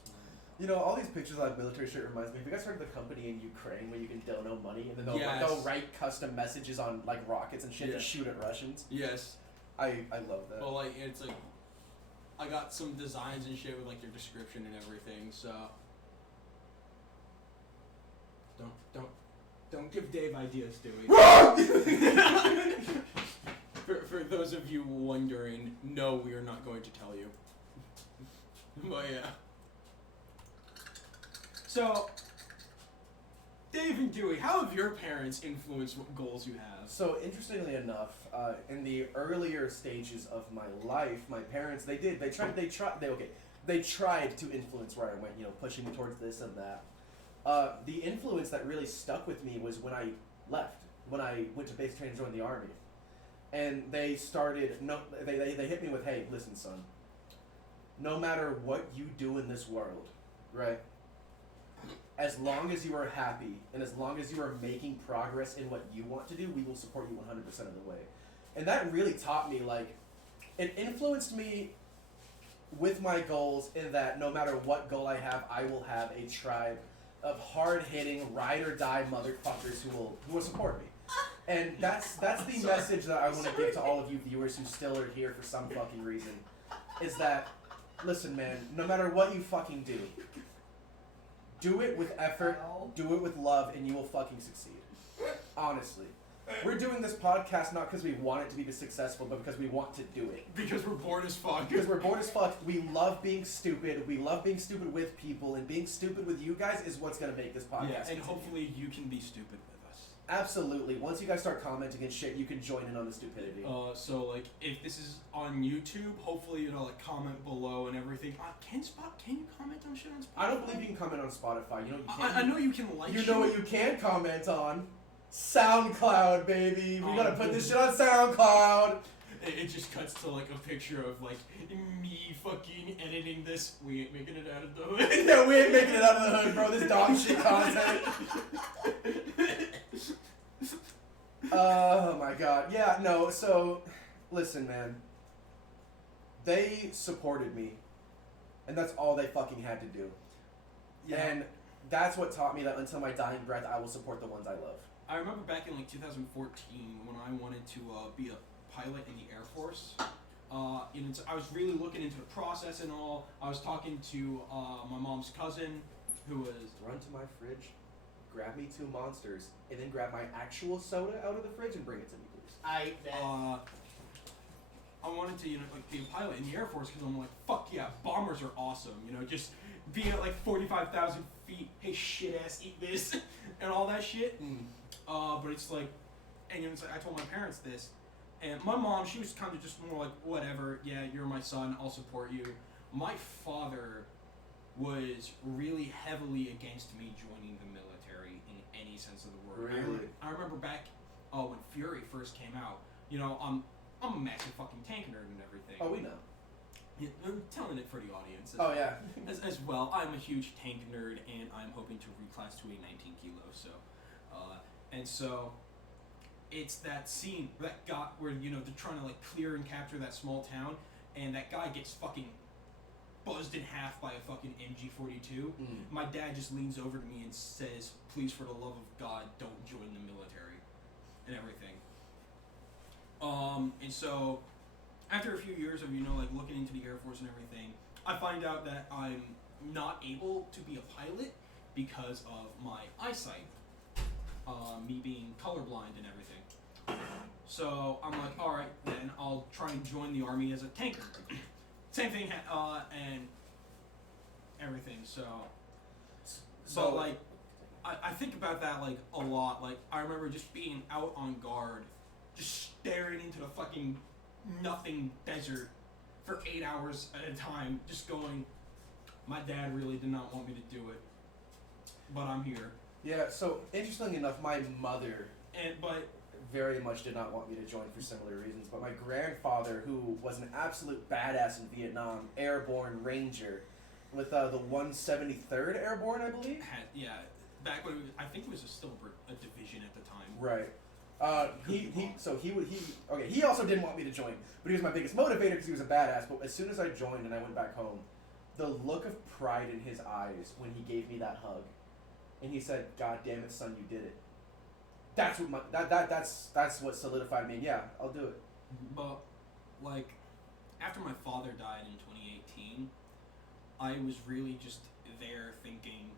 You know, all these pictures on military shit reminds me. Have you guys heard of the company in Ukraine where you can dono money and then they'll write custom messages on like rockets and shit to shoot at Russians? Yes. I love that. But like, it's like, I got some designs and shit with like your description and everything. So don't give Dave ideas, Dewey. For those of you wondering, no, we are not going to tell you. But yeah. So, Dave and Dewey, how have your parents influenced what goals you have? So interestingly enough, in the earlier stages of my life, my parents they tried to influence where I went. You know, pushing me towards this and that. The influence that really stuck with me was when I left, when I went to basic training and joined the Army. And they started, they hit me with, hey, listen, son, no matter what you do in this world, right, as long as you are happy and as long as you are making progress in what you want to do, we will support you 100% of the way. And that really taught me, like, it influenced me with my goals in that no matter what goal I have, I will have a tribe of hard-hitting, ride-or-die motherfuckers who will support me. And that's the message that I want to give to all of you viewers who still are here for some fucking reason, is that, listen, man, no matter what you fucking do it with effort, do it with love, and you will fucking succeed. Honestly. We're doing this podcast not because we want it to be successful, but because we want to do it. Because we're bored as fuck. Because we're bored as fuck. We love being stupid. We love being stupid with people, and being stupid with you guys is what's going to make this podcast and continue. hopefully you can be stupid with us. Absolutely. Once you guys start commenting and shit, you can join in on the stupidity. So like, if this is on YouTube, hopefully like comment below and everything. Can you comment on shit on Spotify? I don't believe you can comment on Spotify. You know what you can. I know you can like. You know what you can comment on? SoundCloud, baby. We gotta put this shit on SoundCloud. it just cuts to like a picture of like me fucking editing this. We ain't making it out of the hood. Yeah, we ain't making it out of the hood, bro. This dog shit content. Oh my god. Yeah, no, so listen, man. They supported me. And that's all they fucking had to do. Yeah. And that's what taught me that until my dying breath, I will support the ones I love. I remember back in like 2014 when I wanted to be a pilot in the Air Force. I was really looking into the process and all. I was talking to my mom's cousin, who was Run to my fridge, grab me 2 Monsters, and then grab my actual soda out of the fridge and bring it to me, please. I bet. I wanted to, like be a pilot in the Air Force because I'm like, fuck yeah, bombers are awesome. Just being at like 45,000 feet, hey shit ass, eat this, and all that shit. But it's like, and it's like I told my parents this, and my mom, she was kind of just more like, whatever, yeah, you're my son, I'll support you. My father was really heavily against me joining the military in any sense of the word. Really? I remember back when Fury first came out. I'm a massive fucking tank nerd and everything. Oh, we know. Yeah, I'm telling it for the audience. Oh, yeah. As well, I'm a huge tank nerd, and I'm hoping to reclass to a 19 kilo. So it's that scene that got where they're trying to like clear and capture that small town, and that guy gets fucking buzzed in half by a fucking MG42. My dad just leans over to me and says, "Please, for the love of God, don't join the military," and everything. And so, after a few years of, like, looking into the Air Force and everything, I find out that I'm not able to be a pilot because of my eyesight. Me being colorblind and everything. So, I'm like, alright, then I'll try and join the Army as a tanker. Same thing, and everything, so like, I think about that, like, a lot. Like, I remember just being out on guard, just staring into the fucking nothing desert for 8 hours at a time, just going, my dad really did not want me to do it, but I'm here. Yeah, so interestingly enough, my mother But very much did not want me to join for similar reasons, but my grandfather, who was an absolute badass in Vietnam, airborne ranger with the 173rd Airborne, I believe? Back when I think it was still a division at the time. Right. He also didn't want me to join, but he was my biggest motivator because he was a badass. But as soon as I joined and I went back home, the look of pride in his eyes when he gave me that hug, and he said, "God damn it, son, you did it." That's what that's what solidified me. And yeah, I'll do it. But like, after my father died in 2018, I was really just there thinking,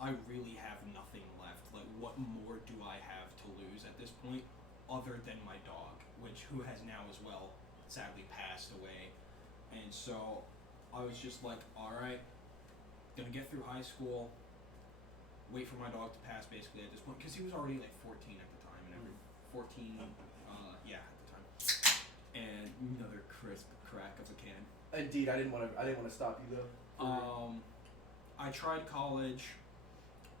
I really have nothing left. Like, what more do I have to lose at this point, other than my dog, who has now as well sadly passed away. And so I was just like, all right, gonna get through high school, wait for my dog to pass basically at this point, because he was already like 14 at the time, and at the time. And another crisp crack of the can. Indeed, I didn't want to stop you though. I tried college.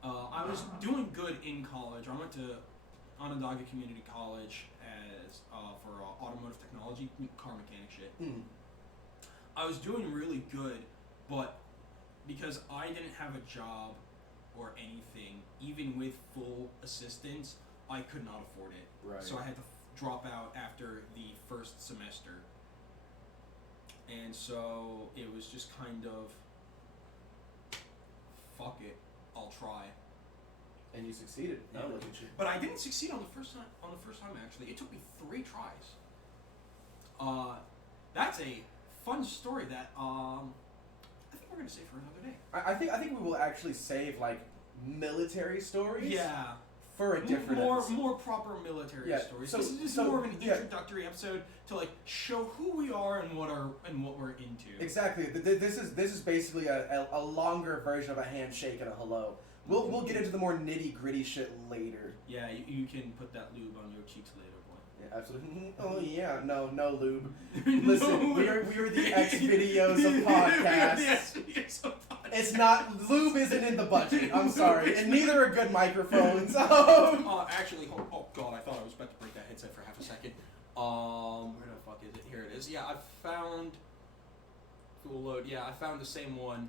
I was doing good in college. I went to Onondaga Community College as for automotive technology, car mechanic shit. I was doing really good, but because I didn't have a job or anything, even with full assistance, I could not afford it. Right. So I had to drop out after the first semester. And so it was just kind of, fuck it, I'll try. And you succeeded. Yeah. Look at you. But I didn't succeed on the first time. Actually, it took me 3 tries. That's a fun story that I think we're gonna save for another day. I think we will actually save like military stories. Yeah. For a different episode. More proper military stories. So, this is more of an introductory episode to like show who we are and what we're into. Exactly. This is basically a longer version of a handshake and a hello. We'll get into the more nitty gritty shit later. Yeah, you can put that lube on your cheeks later, boy. Yeah, absolutely. Oh yeah, no lube. Listen, we are the X videos of podcasts. It's not, lube isn't in the budget. I'm sorry, and neither are good microphones. Actually, oh god, I thought I was about to break that headset for half a second. Where the fuck is it? Here it is. Yeah, I found. Full load. Yeah, I found the same one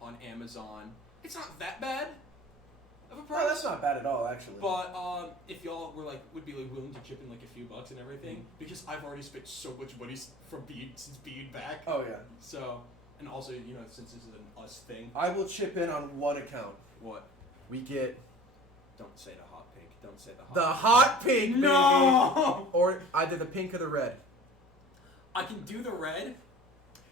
on Amazon. It's not that bad of a price. No, that's not bad at all, actually. But if y'all were would be willing to chip in a few bucks and everything, because I've already spent so much money from since being back. Oh yeah. So, and also since this is an us thing. I will chip in on one account. What? We get Don't say the hot pink. Don't say the hot. the hot pink, baby. No. Or either the pink or the red. I can do the red,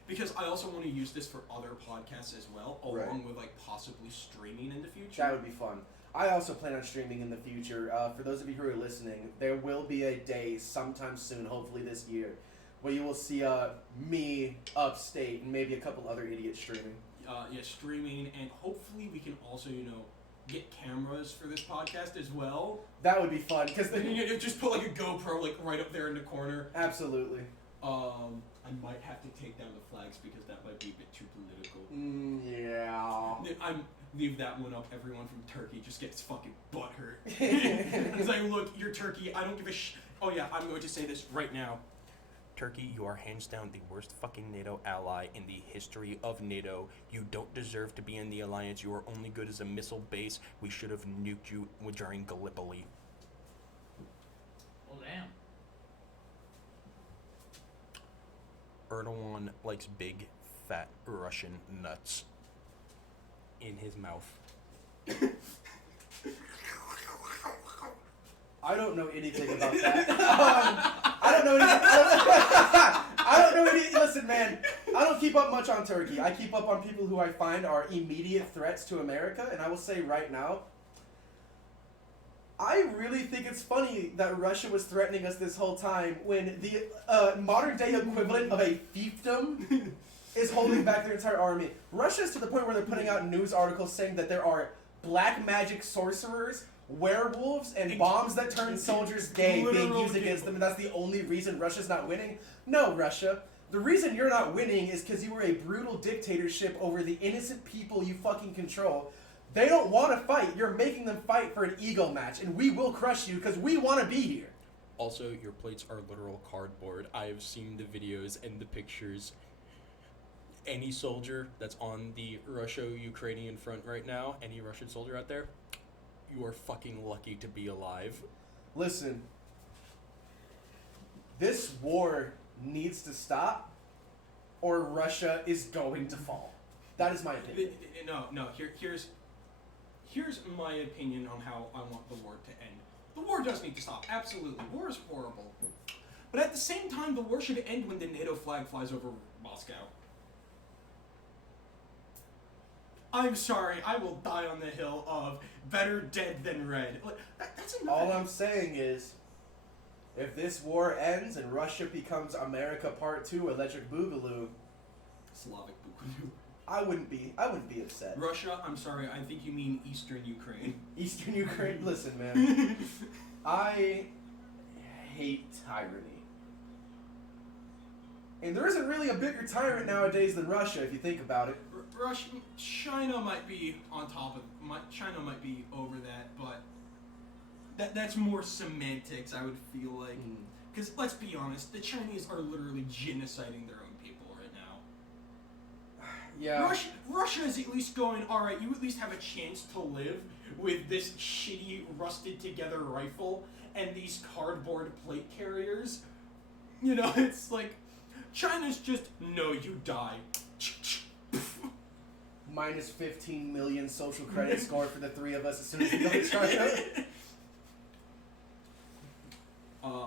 because I also want to use this for other podcasts as well, along with possibly streaming in the future. That would be fun. I also plan on streaming in the future. For those of you who are listening, there will be a day sometime soon, hopefully this year, where you will see me upstate and maybe a couple other idiots streaming. Streaming, and hopefully we can also, get cameras for this podcast as well. That would be fun, because Then you just put a GoPro right up there in the corner. Absolutely. I might have to take down the flags because that might be a bit too political. Yeah. Leave that one up. Everyone from Turkey just gets fucking butthurt. It's like, look, you're Turkey. I don't give a Oh yeah, I'm going to say this right now. Turkey, you are hands down the worst fucking NATO ally in the history of NATO. You don't deserve to be in the alliance. You are only good as a missile base. We should have nuked you during Gallipoli. Well, damn. Erdogan likes big, fat Russian nuts in his mouth. I don't know anything about that. I don't know anything. I don't know anything. Listen, man, I don't keep up much on Turkey. I keep up on people who I find are immediate threats to America, and I will say right now, I really think it's funny that Russia was threatening us this whole time when the modern-day equivalent of a fiefdom is holding back their entire army. Russia's to the point where they're putting out news articles saying that there are black magic sorcerers, werewolves, and bombs that turn soldiers gay being used against them, and that's the only reason Russia's not winning? No, Russia. The reason you're not winning is because you were a brutal dictatorship over the innocent people you fucking control. They don't want to fight. You're making them fight for an ego match, and we will crush you because we want to be here. Also, your plates are literal cardboard. I have seen the videos and the pictures. Any soldier that's on the Russia-Ukrainian front right now, any Russian soldier out there, you are fucking lucky to be alive. Listen, this war needs to stop, or Russia is going to fall. That is my opinion. No. Here's my opinion on how I want the war to end. The war does need to stop. Absolutely. War is horrible. But at the same time, the war should end when the NATO flag flies over Moscow. I'm sorry, I will die on the hill of better dead than red. That's enough. All I'm saying is, if this war ends and Russia becomes America Part 2 Electric Boogaloo, Slavic Boogaloo. I wouldn't be upset. Russia, I'm sorry, I think you mean Eastern Ukraine. Eastern Ukraine, listen, man. I hate tyranny. And there isn't really a bigger tyrant nowadays than Russia, if you think about it. China might be on top of... China might be over that, but... That's more semantics, I would feel like. Because, let's be honest, the Chinese are literally genociding their own people right now. Yeah. Russia is at least going, alright, you at least have a chance to live with this shitty, rusted-together rifle and these cardboard plate carriers. It's like... China's just, no, you die. Minus 15 million social credit score for the three of us as soon as we go to China.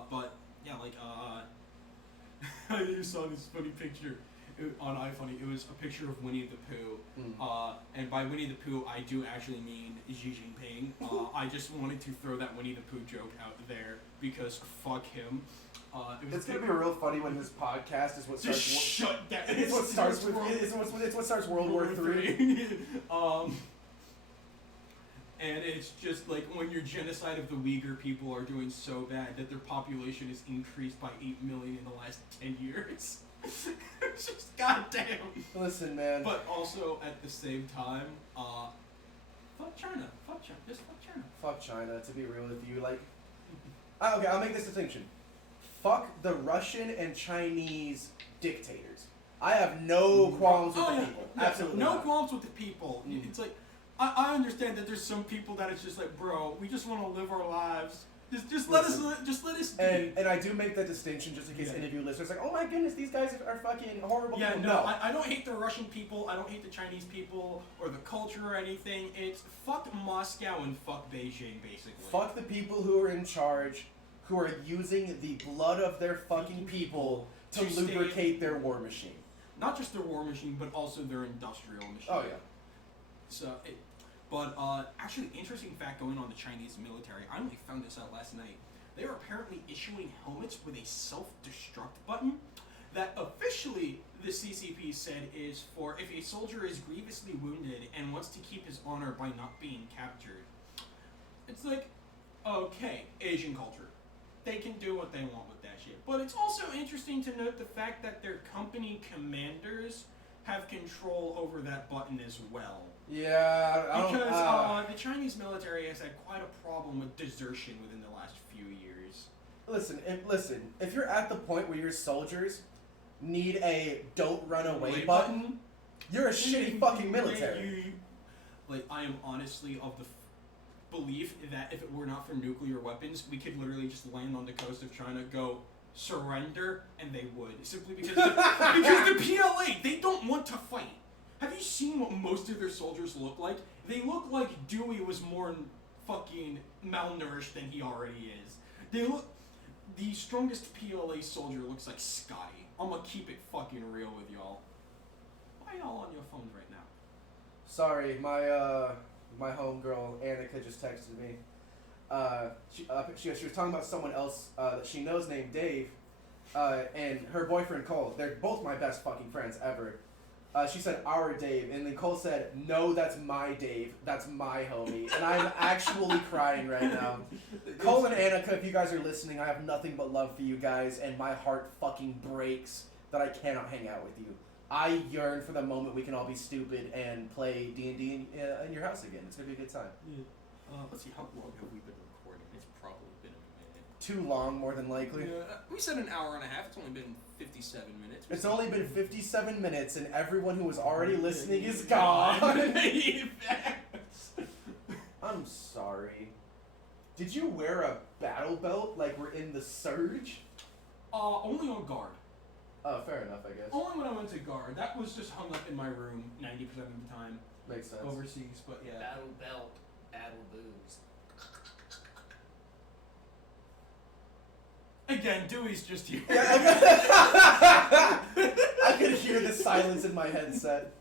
But, yeah, I just saw this funny picture on iFunny. It was a picture of Winnie the Pooh. And by Winnie the Pooh, I do actually mean Xi Jinping. I just wanted to throw that Winnie the Pooh joke out there because fuck him. It's gonna be real funny when this podcast is what starts. Just shut down. It's what starts with. It's what starts World War III. And it's just like when your genocide of the Uyghur people are doing so bad that their population is increased by 8 million in the last 10 years. It's just goddamn. Listen, man. But also at the same time, fuck China. Fuck China. Just fuck China. Fuck China. To be real with you, okay, I'll make this distinction. fuck the Russian and Chinese dictators. I have no qualms with the people. Yeah, Absolutely no not. qualms with the people. It's like I understand that there's some people that it's just like, bro, we just want to live our lives. Just let us be. And I do make that distinction just in case any of you listeners are like, oh my goodness, these guys are fucking horrible Yeah, people. no, I don't hate the Russian people, I don't hate the Chinese people, or the culture or anything. It's fuck Moscow and fuck Beijing, basically. Fuck the people who are in charge, who are using the blood of their fucking people to lubricate their war machine. Not just their war machine, but also their industrial machine. Oh, yeah. So, actually, interesting fact going on the Chinese military. I only found this out last night. They are apparently issuing helmets with a self-destruct button that officially the CCP said is for if a soldier is grievously wounded and wants to keep his honor by not being captured. It's like, okay, Asian culture. They can do what they want with that shit. But it's also interesting to note the fact that their company commanders have control over that button as well. Yeah, Because the Chinese military has had quite a problem with desertion within the last few years. Listen, if you're at the point where your soldiers need a don't run away button, you're a shitty fucking military. I am honestly of the belief that if it were not for nuclear weapons, we could literally just land on the coast of China, go surrender, and they would. Simply because the PLA, they don't want to fight. Have you seen what most of their soldiers look like? They look like Dewey was more fucking malnourished than he already is. The strongest PLA soldier looks like Scotty. I'm gonna keep it fucking real with y'all. Why y'all on your phones right now? Sorry, my homegirl Annika just texted me. She was talking about someone else that she knows named Dave, and her boyfriend Cole. They're both my best fucking friends ever. She said, our Dave, and then Cole said, no, that's my Dave, that's my homie, and I'm actually crying right now. Cole and Annika, if you guys are listening, I have nothing but love for you guys, and my heart fucking breaks that I cannot hang out with you. I yearn for the moment we can all be stupid and play D&D in your house again. It's gonna be a good time. Yeah. Let's see, how long have we been recording? It's probably been a minute. Too long, more than likely. Yeah, we said an hour and a half. It's only been 57 minutes. It's only been 57 minutes, and everyone who was already listening is gone. I'm sorry. Did you wear a battle belt like we're in the Surge? Only on guard. Oh, fair enough, I guess. Only when I went to guard. That was just hung up in my room 90% of the time. Makes sense. Overseas, but yeah. Battle belt, battle booze. Again, Dewey's just here. I could hear the silence in my headset.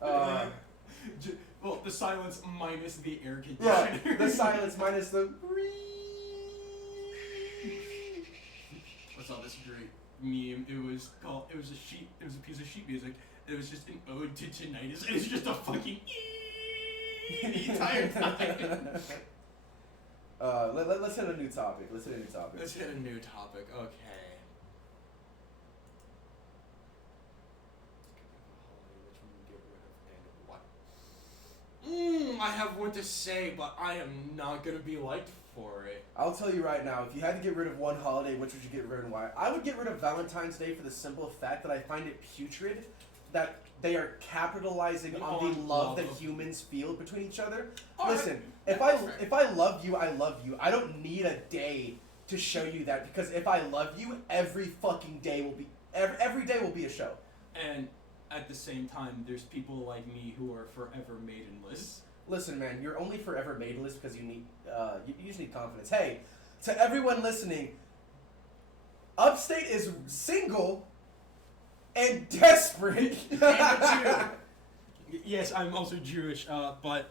Well, the silence minus the air conditioner. Yeah, the silence minus the. I saw this great meme. It was a piece of sheet music. It was just an ode to tinnitus, and it's just a fucking the entire time. Let's hit a new topic. Let's hit a new topic. Okay. I have one to say, but I am not gonna be liked for it. I'll tell you right now, if you had to get rid of one holiday, which would you get rid of and why? I would get rid of Valentine's Day for the simple fact that I find it putrid that they are capitalizing on the love that humans feel between each other. Listen, if I love you, I love you. I don't need a day to show you that, because if I love you, every fucking day will be every day will be a show. And at the same time, there's people like me who are forever maidenless. Listen, man, you're only forever maidenless because you just need confidence. Hey, to everyone listening, Upstate is single and desperate. And a Jew. Yes, I'm also Jewish, but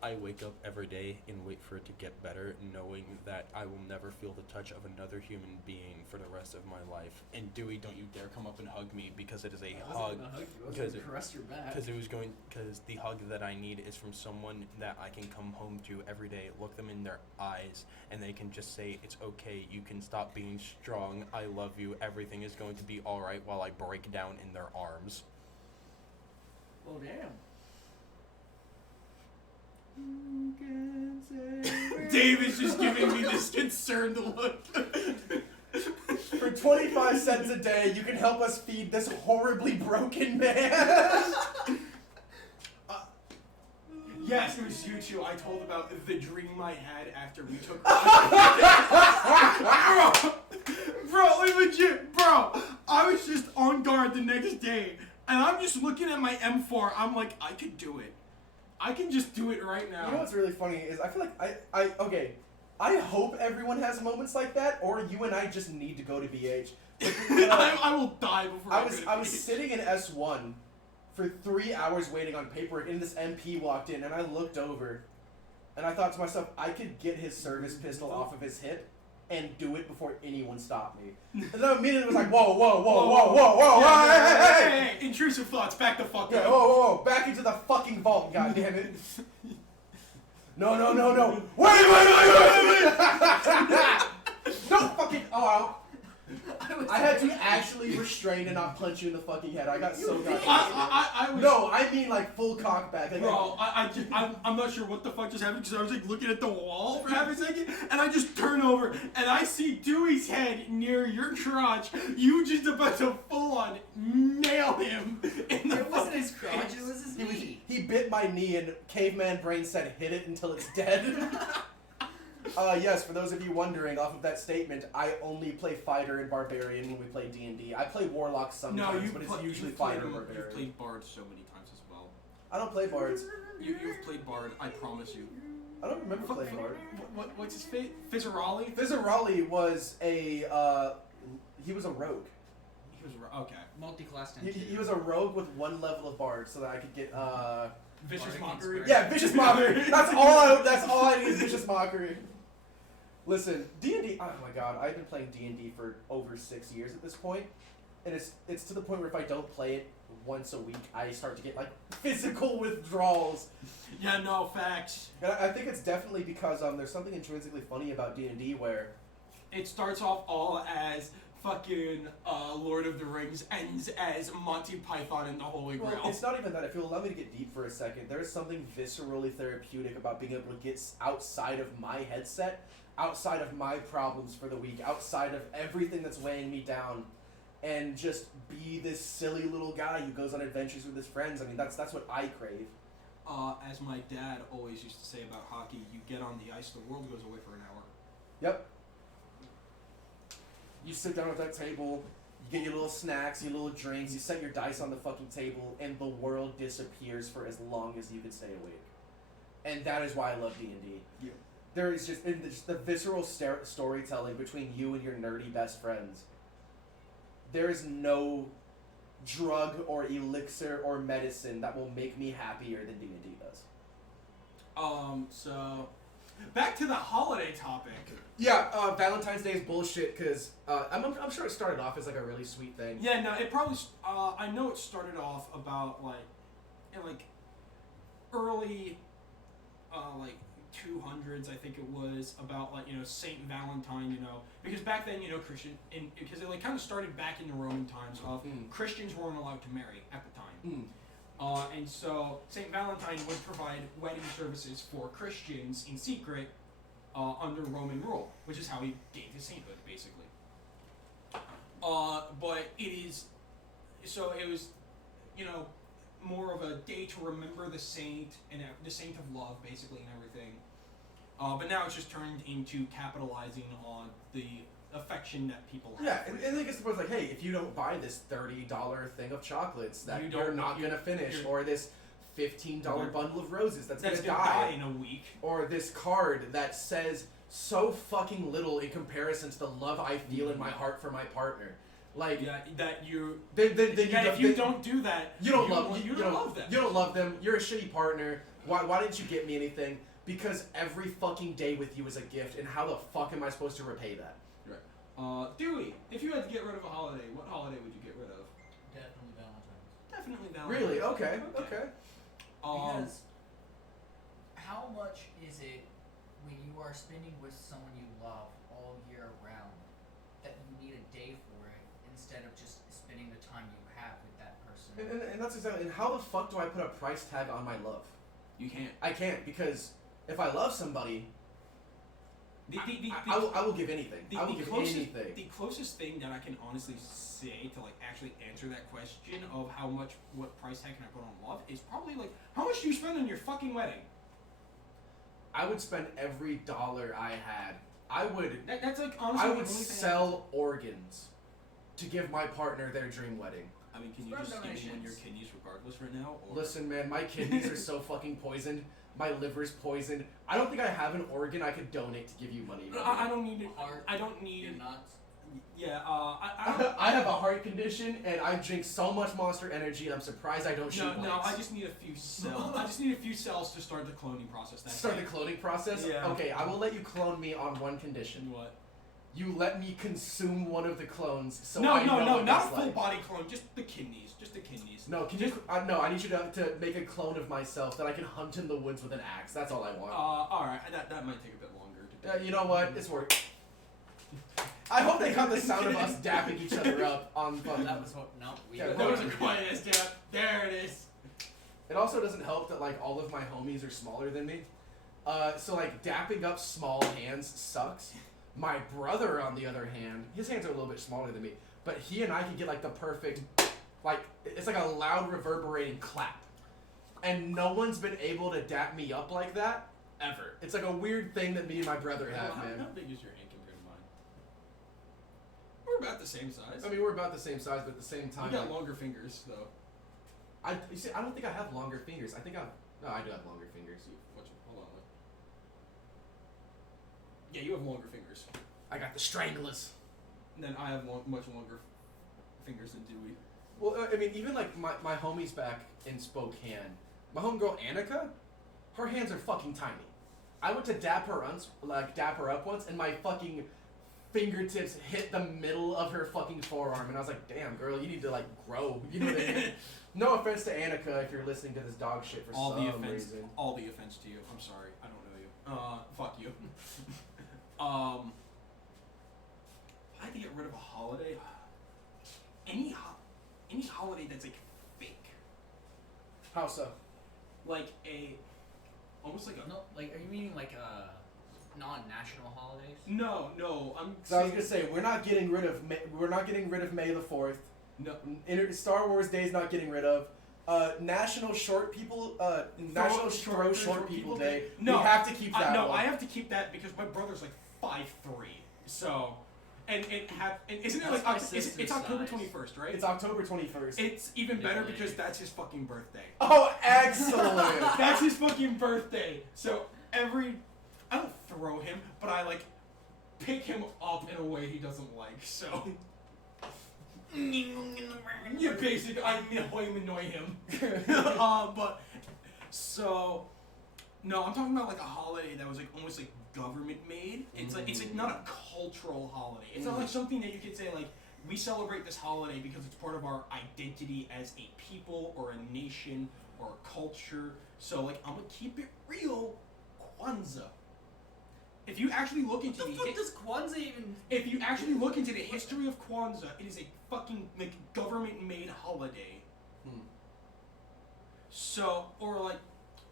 I wake up every day and wait for it to get better, knowing that I will never feel the touch of another human being for the rest of my life. And Dewey, don't you dare come up and hug me, because it is a hug. Because caress your back. Because the hug that I need is from someone that I can come home to every day, look them in their eyes, and they can just say, it's okay, you can stop being strong, I love you, everything is going to be alright, while I break down in their arms. Well, damn. Who can say Dave is just giving me this concerned look. For 25 cents a day, you can help us feed this horribly broken man. Yes, it was you two. I told about the dream I had after we took. bro, legit, bro. I was just on guard the next day, and I'm just looking at my M4. I'm like, I could do it. I can just do it right now. You know what's really funny is I feel like okay. I hope everyone has moments like that, or you and I just need to go to BH. I will die before I was sitting in S1 for 3 hours waiting on paperwork, and this MP walked in, and I looked over, and I thought to myself, I could get his service pistol off of his hip and do it before anyone stopped me. And then immediately was like, whoa, hey. Intrusive thoughts, back the fuck Yeah, up. whoa, back into the fucking vault, goddammit. No. Wait. No fucking. Oh, I had to actually restrain and not punch you in the fucking head. I got so goddamn. I was. No, I mean like full cock back. Like, bro, I'm not sure what the fuck just happened because I was like looking at the wall for half a second, and I just turn over and I see Dewey's head near your crotch. You just about to full on nail him in the. It wasn't his crotch, it was his knee. He bit my knee, and Caveman Brain said, "Hit it until it's dead." Yes, for those of you wondering, off of that statement, I only play Fighter and Barbarian when we play D&D. I play Warlock sometimes, but it's usually Fighter and Barbarian. You've played Bard so many times as well. I don't play Bards. You've played Bard, I promise you. I don't remember playing Bard. What's his fate? Fizzarali? Fizzarali was a, he was a rogue. He was okay. Multi-class He was a rogue with one level of Bard, so that I could get, Vicious Mockery? Yeah, Vicious Mockery! That's all I need is Vicious Mockery. Listen, D&D, oh my god, I've been playing D&D for over 6 years at this point, and it's to the point where if I don't play it once a week, I start to get, like, physical withdrawals. Yeah, no, facts. And I think it's definitely because there's something intrinsically funny about D&D where... It starts off all as fucking Lord of the Rings, ends as Monty Python and the Holy Grail. Well, it's not even that. If you'll allow me to get deep for a second, there's something viscerally therapeutic about being able to get outside of my headset, outside of my problems for the week, outside of everything that's weighing me down, and just be this silly little guy who goes on adventures with his friends. I mean, that's what I crave. As my dad always used to say about hockey, you get on the ice, the world goes away for an hour. Yep. You sit down at that table, you get your little snacks, your little drinks, you set your dice on the fucking table, and the world disappears for as long as you can stay awake. And that is why I love D&D. Yeah. There is just the visceral storytelling between you and your nerdy best friends. There is no drug or elixir or medicine that will make me happier than D&D does. So back to the holiday topic. Yeah, Valentine's Day is bullshit because I'm sure it started off as like a really sweet thing. Yeah, no, it probably. I know it started off about like early, like 200s. I think it was about like Saint Valentine. Because back then Christian because it like kind of started back in the Roman times of Christians weren't allowed to marry at the time. And so Saint Valentine would provide wedding services for Christians in secret. Under Roman rule, which is how he gained his sainthood, basically. But it was, more of a day to remember the saint and the saint of love, basically, and everything. But now it's just turned into capitalizing on the affection that people have. Yeah, and I guess the point's like, hey, if you don't buy this $30 thing of chocolates that you're not gonna finish, or this $15 bundle of roses that's gonna die in a week, or this card that says so fucking little in comparison to the love I feel in my heart for my partner. Like if you don't do that, you don't love them. You don't love them. You're a shitty partner. Why didn't you get me anything? Because every fucking day with you is a gift, and how the fuck am I supposed to repay that? Right. Dewey, if you had to get rid of a holiday, what holiday would you get rid of? Definitely Valentine's. Definitely Valentine's. Really? Okay. Because how much is it when you are spending with someone you love all year round that you need a day for it instead of just spending the time you have with that person? And that's exactly. And how the fuck do I put a price tag on my love? You can't. I can't, because if I love somebody, I will give anything. I will give anything. The closest thing that I can honestly say to like actually answer that question of what price tag can I put on love is probably like, how much do you spend on your fucking wedding? I would spend every dollar I had. I would. That's like honestly. I would sell organs to give my partner their dream wedding. I mean, can you just give me one of your kidneys regardless right now? Or? Listen, man, my kidneys are so fucking poisoned. My liver's poisoned. I don't think I have an organ I could donate to give you money. I don't need it. Heart, I don't need your nuts. Yeah, I I have a heart condition and I drink so much Monster Energy. I'm surprised I don't shoot lights. No, I just need a few cells. I just need a few cells to start the cloning process. Start the cloning process? Yeah. Okay, I will let you clone me on one condition. What? You let me consume one of the clones. So No, I know what not a that's full like. body clone. Just the kidneys. Just the kidneys. No, can you? No, I need you to make a clone of myself that I can hunt in the woods with an axe. That's all I want. All right. That might take a bit longer. You know what? It's work. I hope they got the sound of us dapping each other up on fun. That was what? No, we. Yeah, That was a quiet ass dap. There it is. It also doesn't help that like all of my homies are smaller than me. So like dapping up small hands sucks. My brother, on the other hand, his hands are a little bit smaller than me, but he and I can get like the perfect, like it's like a loud reverberating clap, and no one's been able to dap me up like that ever. It's like a weird thing that me and my brother have, man. How big is your hand compared to mine? We're about the same size. I mean, we're about the same size, but at the same time, You got like, longer fingers though. you see, I don't think I have longer fingers. I do have longer fingers. Hold on. Yeah, you have longer fingers. I got the stranglers. And then I have much longer fingers than Dewey. Well, I mean, even like my homies back in Spokane, my homegirl Annika, her hands are fucking tiny. I went to dap her up once, and my fucking fingertips hit the middle of her fucking forearm, and I was like, "Damn, girl, you need to like grow." You know what I mean? No offense to Annika if you're listening to this dog shit for some reason. All the offense to you. I'm sorry. I don't know you. Fuck you. If I had to get rid of a holiday, any holiday that's like fake, How so? like almost like a No, like, are you meaning like non-national holidays? no. I'm. So I was gonna say we're not getting rid of May the 4th. No. Star Wars Day is not getting rid of. National Short People Day. No, we have to keep that. No, one. I have to keep that because my brother's like 5'3", so and isn't it That's like my it's sister's October size. 21st, right? It's October 21st. It's even better Really? because that's his fucking birthday. Oh, excellent! That's his fucking birthday. So I don't throw him, but I like pick him up in a way he doesn't like. So you basically I annoy him. But so no, I'm talking about like a holiday that was like almost like government made. It's like not a cultural holiday. It's not like something that you could say like we celebrate this holiday because it's part of our identity as a people or a nation or a culture. So like I'm gonna keep it real. Kwanzaa. If you actually look into What the fuck does Kwanzaa even? if you actually look into the history of Kwanzaa, it is a fucking like government-made holiday. So, or like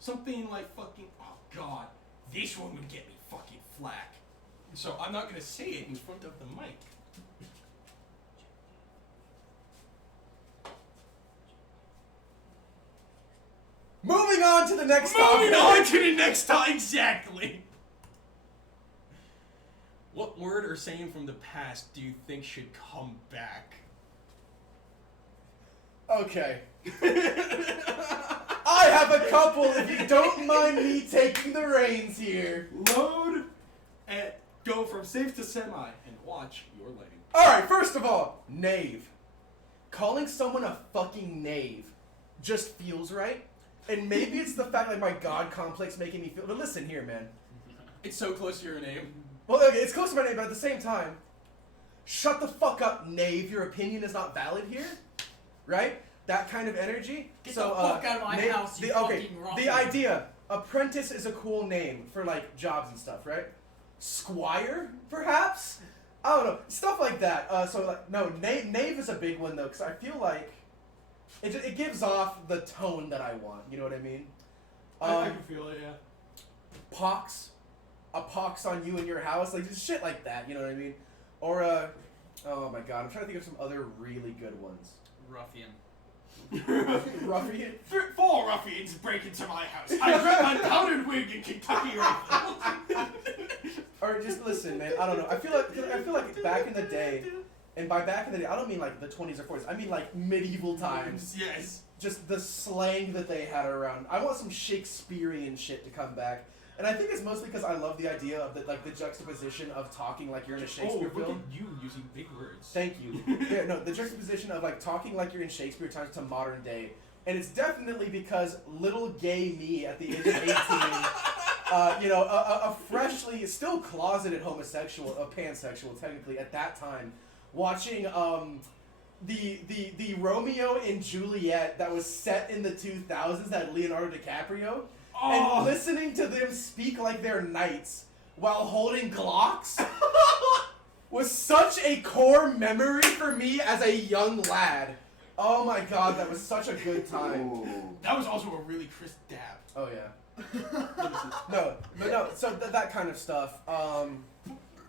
something like fucking, oh god, this one would get me fucking flack. So I'm not gonna say it in front of the mic. Moving on to the next Moving topic. on to the next time, exactly. What word or saying from the past do you think should come back? Okay. I have a couple, if you don't mind me taking the reins here. Load and go from safe to semi and watch your lighting. Alright, first of all, knave. Calling someone a fucking knave just feels right. And maybe it's the fact like my god complex making me feel, but listen here, man. It's so close to your name. Well, okay, it's close to my name, but at the same time, shut the fuck up, knave. Your opinion is not valid here, right? That kind of energy. Get the fuck out of my house, you fucking wrong. The idea, apprentice is a cool name for like jobs and stuff, right? Squire, perhaps? I don't know, stuff like that. So like, no, knave is a big one though, because I feel like it gives off the tone that I want. You know what I mean? I can feel it, yeah. Pox. a pox on you in your house, like just shit like that. You know what I mean? Or oh my god, I'm trying to think of some other really good ones. Ruffian. Ruffian. 4 ruffians break into my house. I grab my powdered wig and Kentucky rifle. Or just listen, man. I don't know. I feel like back in the day, and by back in the day, I don't mean like the 20s or 40s. I mean like medieval times. Yes. Just the slang that they had around. I want some Shakespearean shit to come back. And I think it's mostly because I love the idea of the juxtaposition of talking like you're in a Shakespeare look film. at you using big words. Thank you. Yeah, no, the juxtaposition of like talking like you're in Shakespeare times to modern day. And it's definitely because little gay me at the age of 18, a freshly, still closeted homosexual, a pansexual technically at that time, watching the Romeo and Juliet that was set in the 2000s that had Leonardo DiCaprio. And listening to them speak like they're knights while holding Glocks was such a core memory for me as a young lad. Oh my god, that was such a good time. That was also a really crisp dab. Oh yeah. No, so that kind of stuff.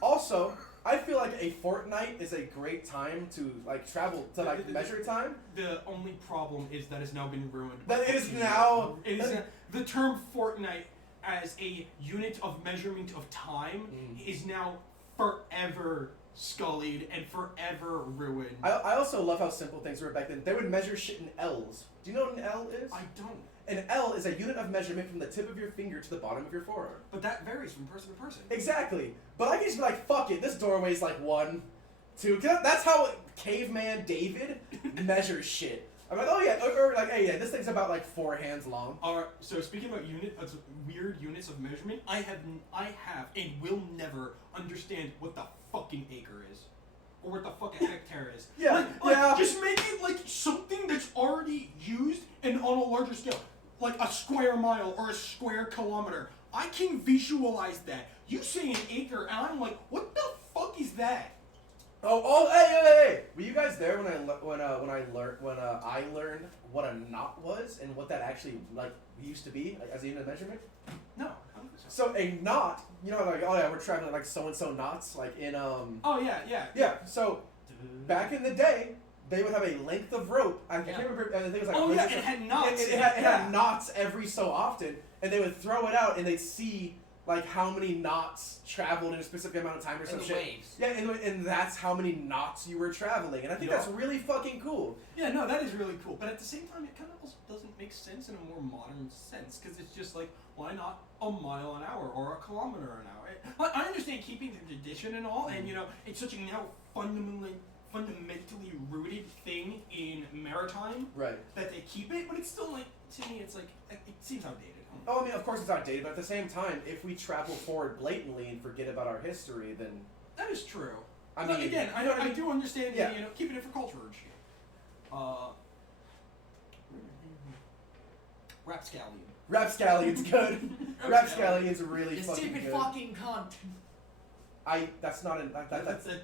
Also, I feel like a fortnight is a great time to like travel to like measure time. The only problem is that has now been ruined. That it is now. It is the term fortnight as a unit of measurement of time is now forever scullied and forever ruined. I also love how simple things were back then. They would measure shit in L's. Do you know what an L is? I don't. An L is a unit of measurement from the tip of your finger to the bottom of your forearm. But that varies from person to person. Exactly. But I can just be like, fuck it, this doorway's like 1, 2. That's how caveman David measures shit. I'm like, oh yeah, or like, hey, yeah, this thing's about like 4 hands long. So speaking about weird units of measurement, I have and will never understand what the fucking acre is. Or what the fuck a hectare is. Yeah, like, just make it like something that's already used and on a larger scale. Like a square mile or a square kilometer. I can visualize that. You say an acre, and I'm like, what the fuck is that? Hey! Were you guys there when I learned what a knot was and what that actually like used to be like, as a unit of measurement? No. So a knot, you know, like, oh yeah, we're traveling like so and so knots, like in Oh yeah. Yeah. So back in the day, they would have a length of rope. I can't remember. I think it was like it had knots. It had knots every so often, and they would throw it out, and they'd see like how many knots traveled in a specific amount of time or some shit. Waves. Yeah, and that's how many knots you were traveling, and I think that's really fucking cool. Yeah, no, that is really cool. But at the same time, it kind of also doesn't make sense in a more modern sense because it's just like, why not a mile an hour or a kilometer an hour? I understand keeping the tradition and all, and it's such a now fundamentally rooted thing in maritime, right? That they keep it, but it's still like, to me, it's like it seems outdated. Oh, I mean, of course it's outdated, but at the same time, if we travel forward blatantly and forget about our history, then that is true. I mean, again, I do understand. Yeah. Keeping it for culture and shit. Rapscallion. Rapscallion's good. Rapscallion's really You fucking stupid good. fucking cunt. That's not an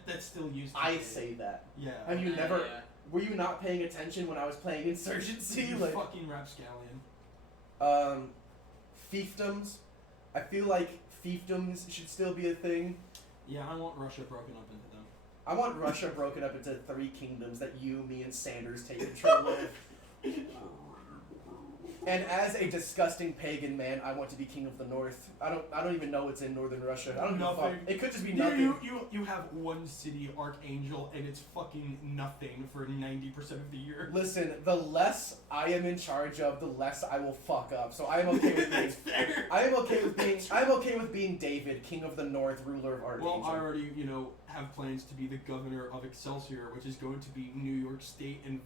That's still used. I today. say that. Yeah. Have you never? Yeah. Were you not paying attention when I was playing Insurgency? You Like, fucking rapscallion. fiefdoms. I feel like fiefdoms should still be a thing. Yeah, I want Russia broken up into them. I want Russia broken up into 3 kingdoms that you, me, and Sanders take control of. And as a disgusting pagan man, I want to be king of the north. I don't even know what's in northern Russia. I don't know. Nothing. It could just be nothing. You have one city, Archangel, and it's fucking nothing for 90% of the year. Listen, the less I am in charge of, the less I will fuck up. So I am okay with being. That's fair. I am okay with being David, king of the north, ruler of Archangel. Well, I already, have plans to be the governor of Excelsior, which is going to be New York State and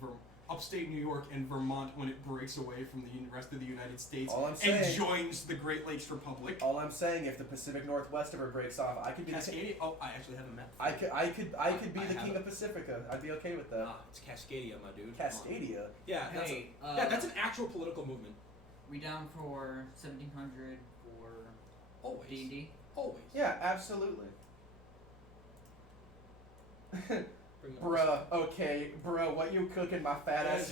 upstate New York and Vermont when it breaks away from the rest of the United States and joins the Great Lakes Republic. All I'm saying, if the Pacific Northwest ever breaks off, I could be Cascadia. Oh, I actually have a map. I could be the king of Pacifica. I'd be okay with that. It's Cascadia, my dude. Cascadia. Yeah, Hey, that's an actual political movement. We down for 1700 for Always. D&D? Always. Yeah, absolutely. Bruh, what you cooking, my fat ass?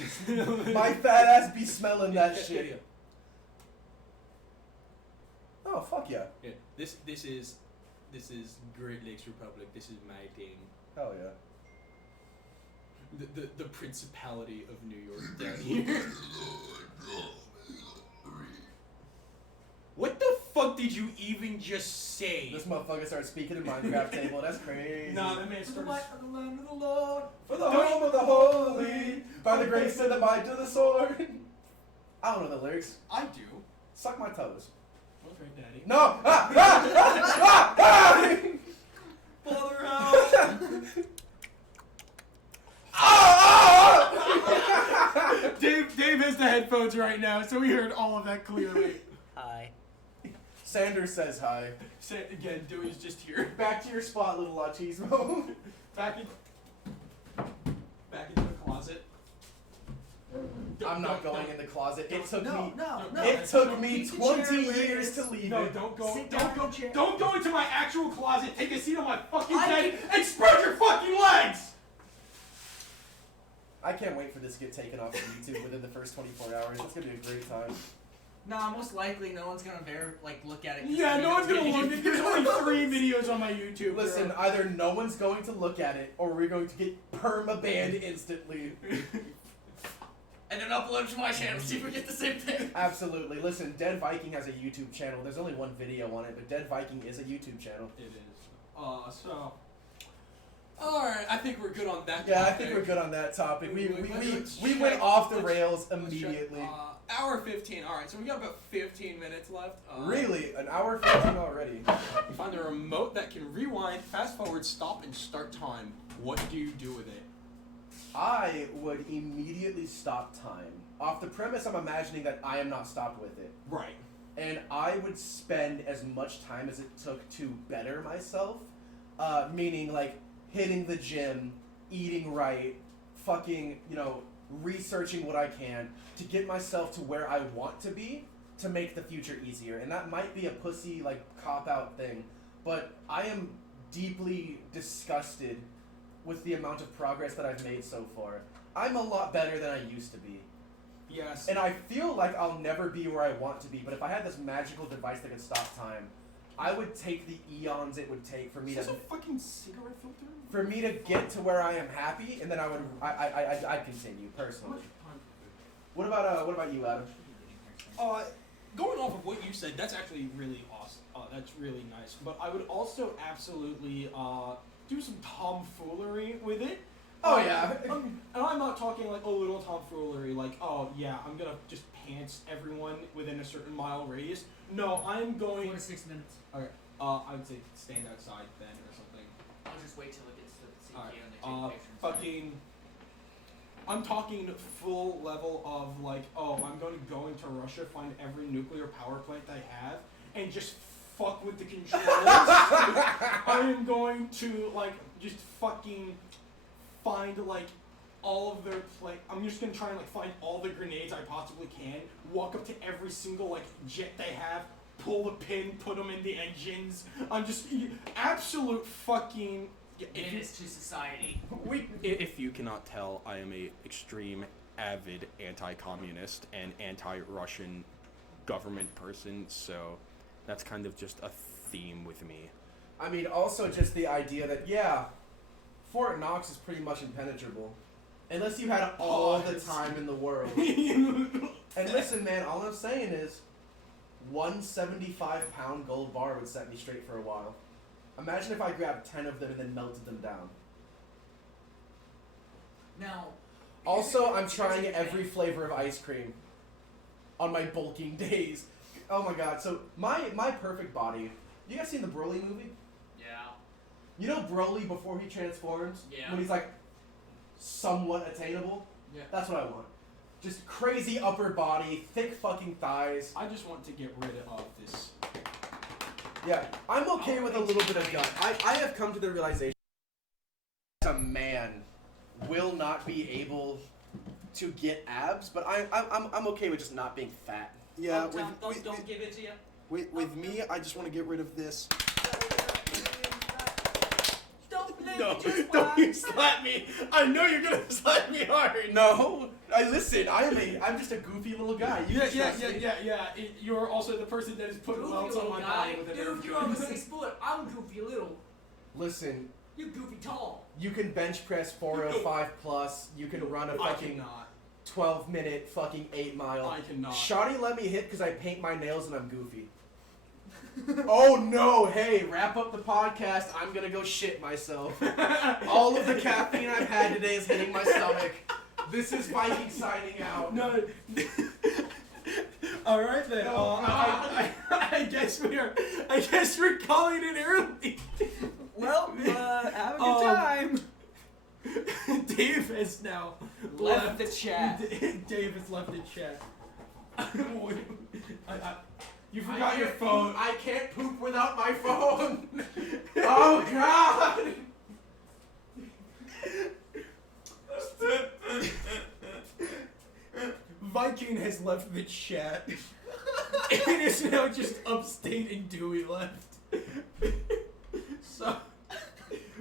My fat ass be smelling that shit. Cascadia. Oh, Oh, fuck yeah. Yeah. This is Great Lakes Republic. This is my thing. Hell yeah. The Principality of New York down here. What the fuck did you even just say? This motherfucker started speaking in Minecraft table. That's crazy. Nah, that man For the started. might of the land of the Lord. For the home of the holy, by the grace of the might of the sword. I don't know the lyrics. I do. Suck my toes. What's right, Daddy? No! Ah! Father, help! Dave has the headphones right now, so we heard all of that clearly. Hi. Sanders says hi. Say it again, Dewey's just here. Back to your spot, little Autismo. Back into the closet. I'm not going in the closet. It took No, me. no, no. no. It took me Keep the 20 chair where it years is. to leave No, it. don't go. Sit Don't down go. in the chair. Don't go into my actual closet. Take a seat on my fucking I bed can- and spread your fucking legs. I can't wait for this to get taken off of YouTube within the first 24 hours. It's gonna be a great time. Nah, most likely no one's gonna look at it. 'cause Yeah, the no one's gonna video's look. There's only 3 videos on my YouTube. Listen, bro. either no one's going to look at it, or we're going to get perma-banned instantly. And then upload it to my channel, see if we get the same thing. Absolutely. Listen, Dead Viking has a YouTube channel. There's only one video on it, but Dead Viking is a YouTube channel. It is. So. Alright, I think we're good on that Yeah, I topic. think we're good on that topic. We Let's went check- off the let's- rails let's check, immediately. Hour 15. Alright, so we got about 15 minutes left. Really? An hour 15 already? You find a remote that can rewind, fast forward, stop, and start time. What do you do with it? I would immediately stop time. Off the premise, I'm imagining that I am not stopped with it. Right. And I would spend as much time as it took to better myself. Meaning, like, hitting the gym, eating right, fucking, researching what I can to get myself to where I want to be to make the future easier. And that might be a pussy, cop-out thing, but I am deeply disgusted with the amount of progress that I've made so far. I'm a lot better than I used to be. Yes. And I feel like I'll never be where I want to be, but if I had this magical device that could stop time, I would take the eons it would take for me Is this to a fucking cigarette filter? get to where I am happy, and then I'd continue personally. What about you, Adam? Going off of what you said, that's actually really awesome. That's really nice. But I would also absolutely do some tomfoolery with it. Oh yeah. And I'm not talking like a little tomfoolery, like, oh yeah, I'm gonna just pants everyone within a certain mile radius. No, I'm going. 4 to 6 minutes. Okay. I would say stand outside then or something. I'll just wait till it gets to the CT Alright. and they take pictures. Fucking. I'm talking full level of like, oh, I'm going to go into Russia, find every nuclear power plant they have, and just fuck with the controls. I am going to just fucking find all of their I'm just gonna try and find all the grenades I possibly can. Walk up to every single jet they have, pull the pin, put them in the engines. I'm just absolute fucking. Menace to society. If you cannot tell, I am a extreme, avid anti-communist and anti-Russian government person, so that's kind of just a theme with me. I mean, also just the idea that Fort Knox is pretty much impenetrable, unless you had all the time in the world. And listen, man, all I'm saying is, 175-pound gold bar would set me straight for a while. Imagine if I grabbed 10 of them and then melted them down. Now. Also, I'm trying every flavor of ice cream on my bulking days. Oh my god, so my perfect body. You guys seen the Broly movie? Yeah. You know Broly before he transforms? Yeah. When he's somewhat attainable? Yeah. That's what I want. Just crazy upper body, thick fucking thighs. I just want to get rid of this. Yeah, I'm okay with a little bit of gut. I have come to the realization that a man will not be able to get abs, but I'm okay with just not being fat. Yeah, Don't give it to you. with me, I just want to get rid of this. Don't No, don't you slap me! I know you're gonna slap me hard! No, listen. I'm just a goofy little guy. You can trust me. You're also the person that is putting Goofy welts on little my guy. body with an Dude, air if you're on the gun. 6 foot, I'm goofy little. Listen, You're goofy tall. you can bench press 405 plus. You can run a I fucking cannot. 12-minute fucking 8 mile. I cannot. Shawty let me hit because I paint my nails and I'm goofy. Oh no! Hey, wrap up the podcast. I'm gonna go shit myself. All of the caffeine I've had today is hitting my stomach. This is Viking signing out. No. All right then. Oh, I guess we're calling it early. Well, have a good time. Dave has now Left the chat. Dave has left the chat. You forgot your phone. I can't poop without my phone. Oh god! Viking has left the chat. It is now just Upstate and Dewey left. So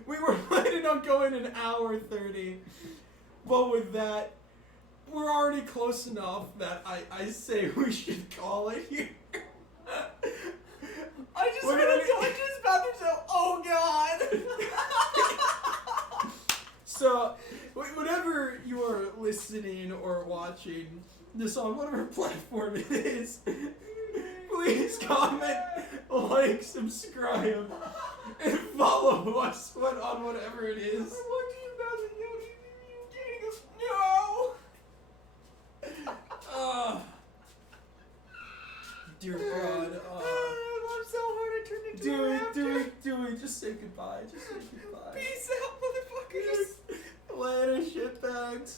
we were planning on going an hour 30, but with that, we're already close enough that I say we should call it here. I just We're want gonna to go into his bathroom so, oh god! So, whenever you are listening or watching this on whatever platform it is, please comment, like, subscribe, and follow us on whatever it is. I'm watching your bathroom, no! Dear God. I'm so hard I turned into a raptor. Do it. Just say goodbye. Just say goodbye. Peace out, motherfuckers! Later, shitbags.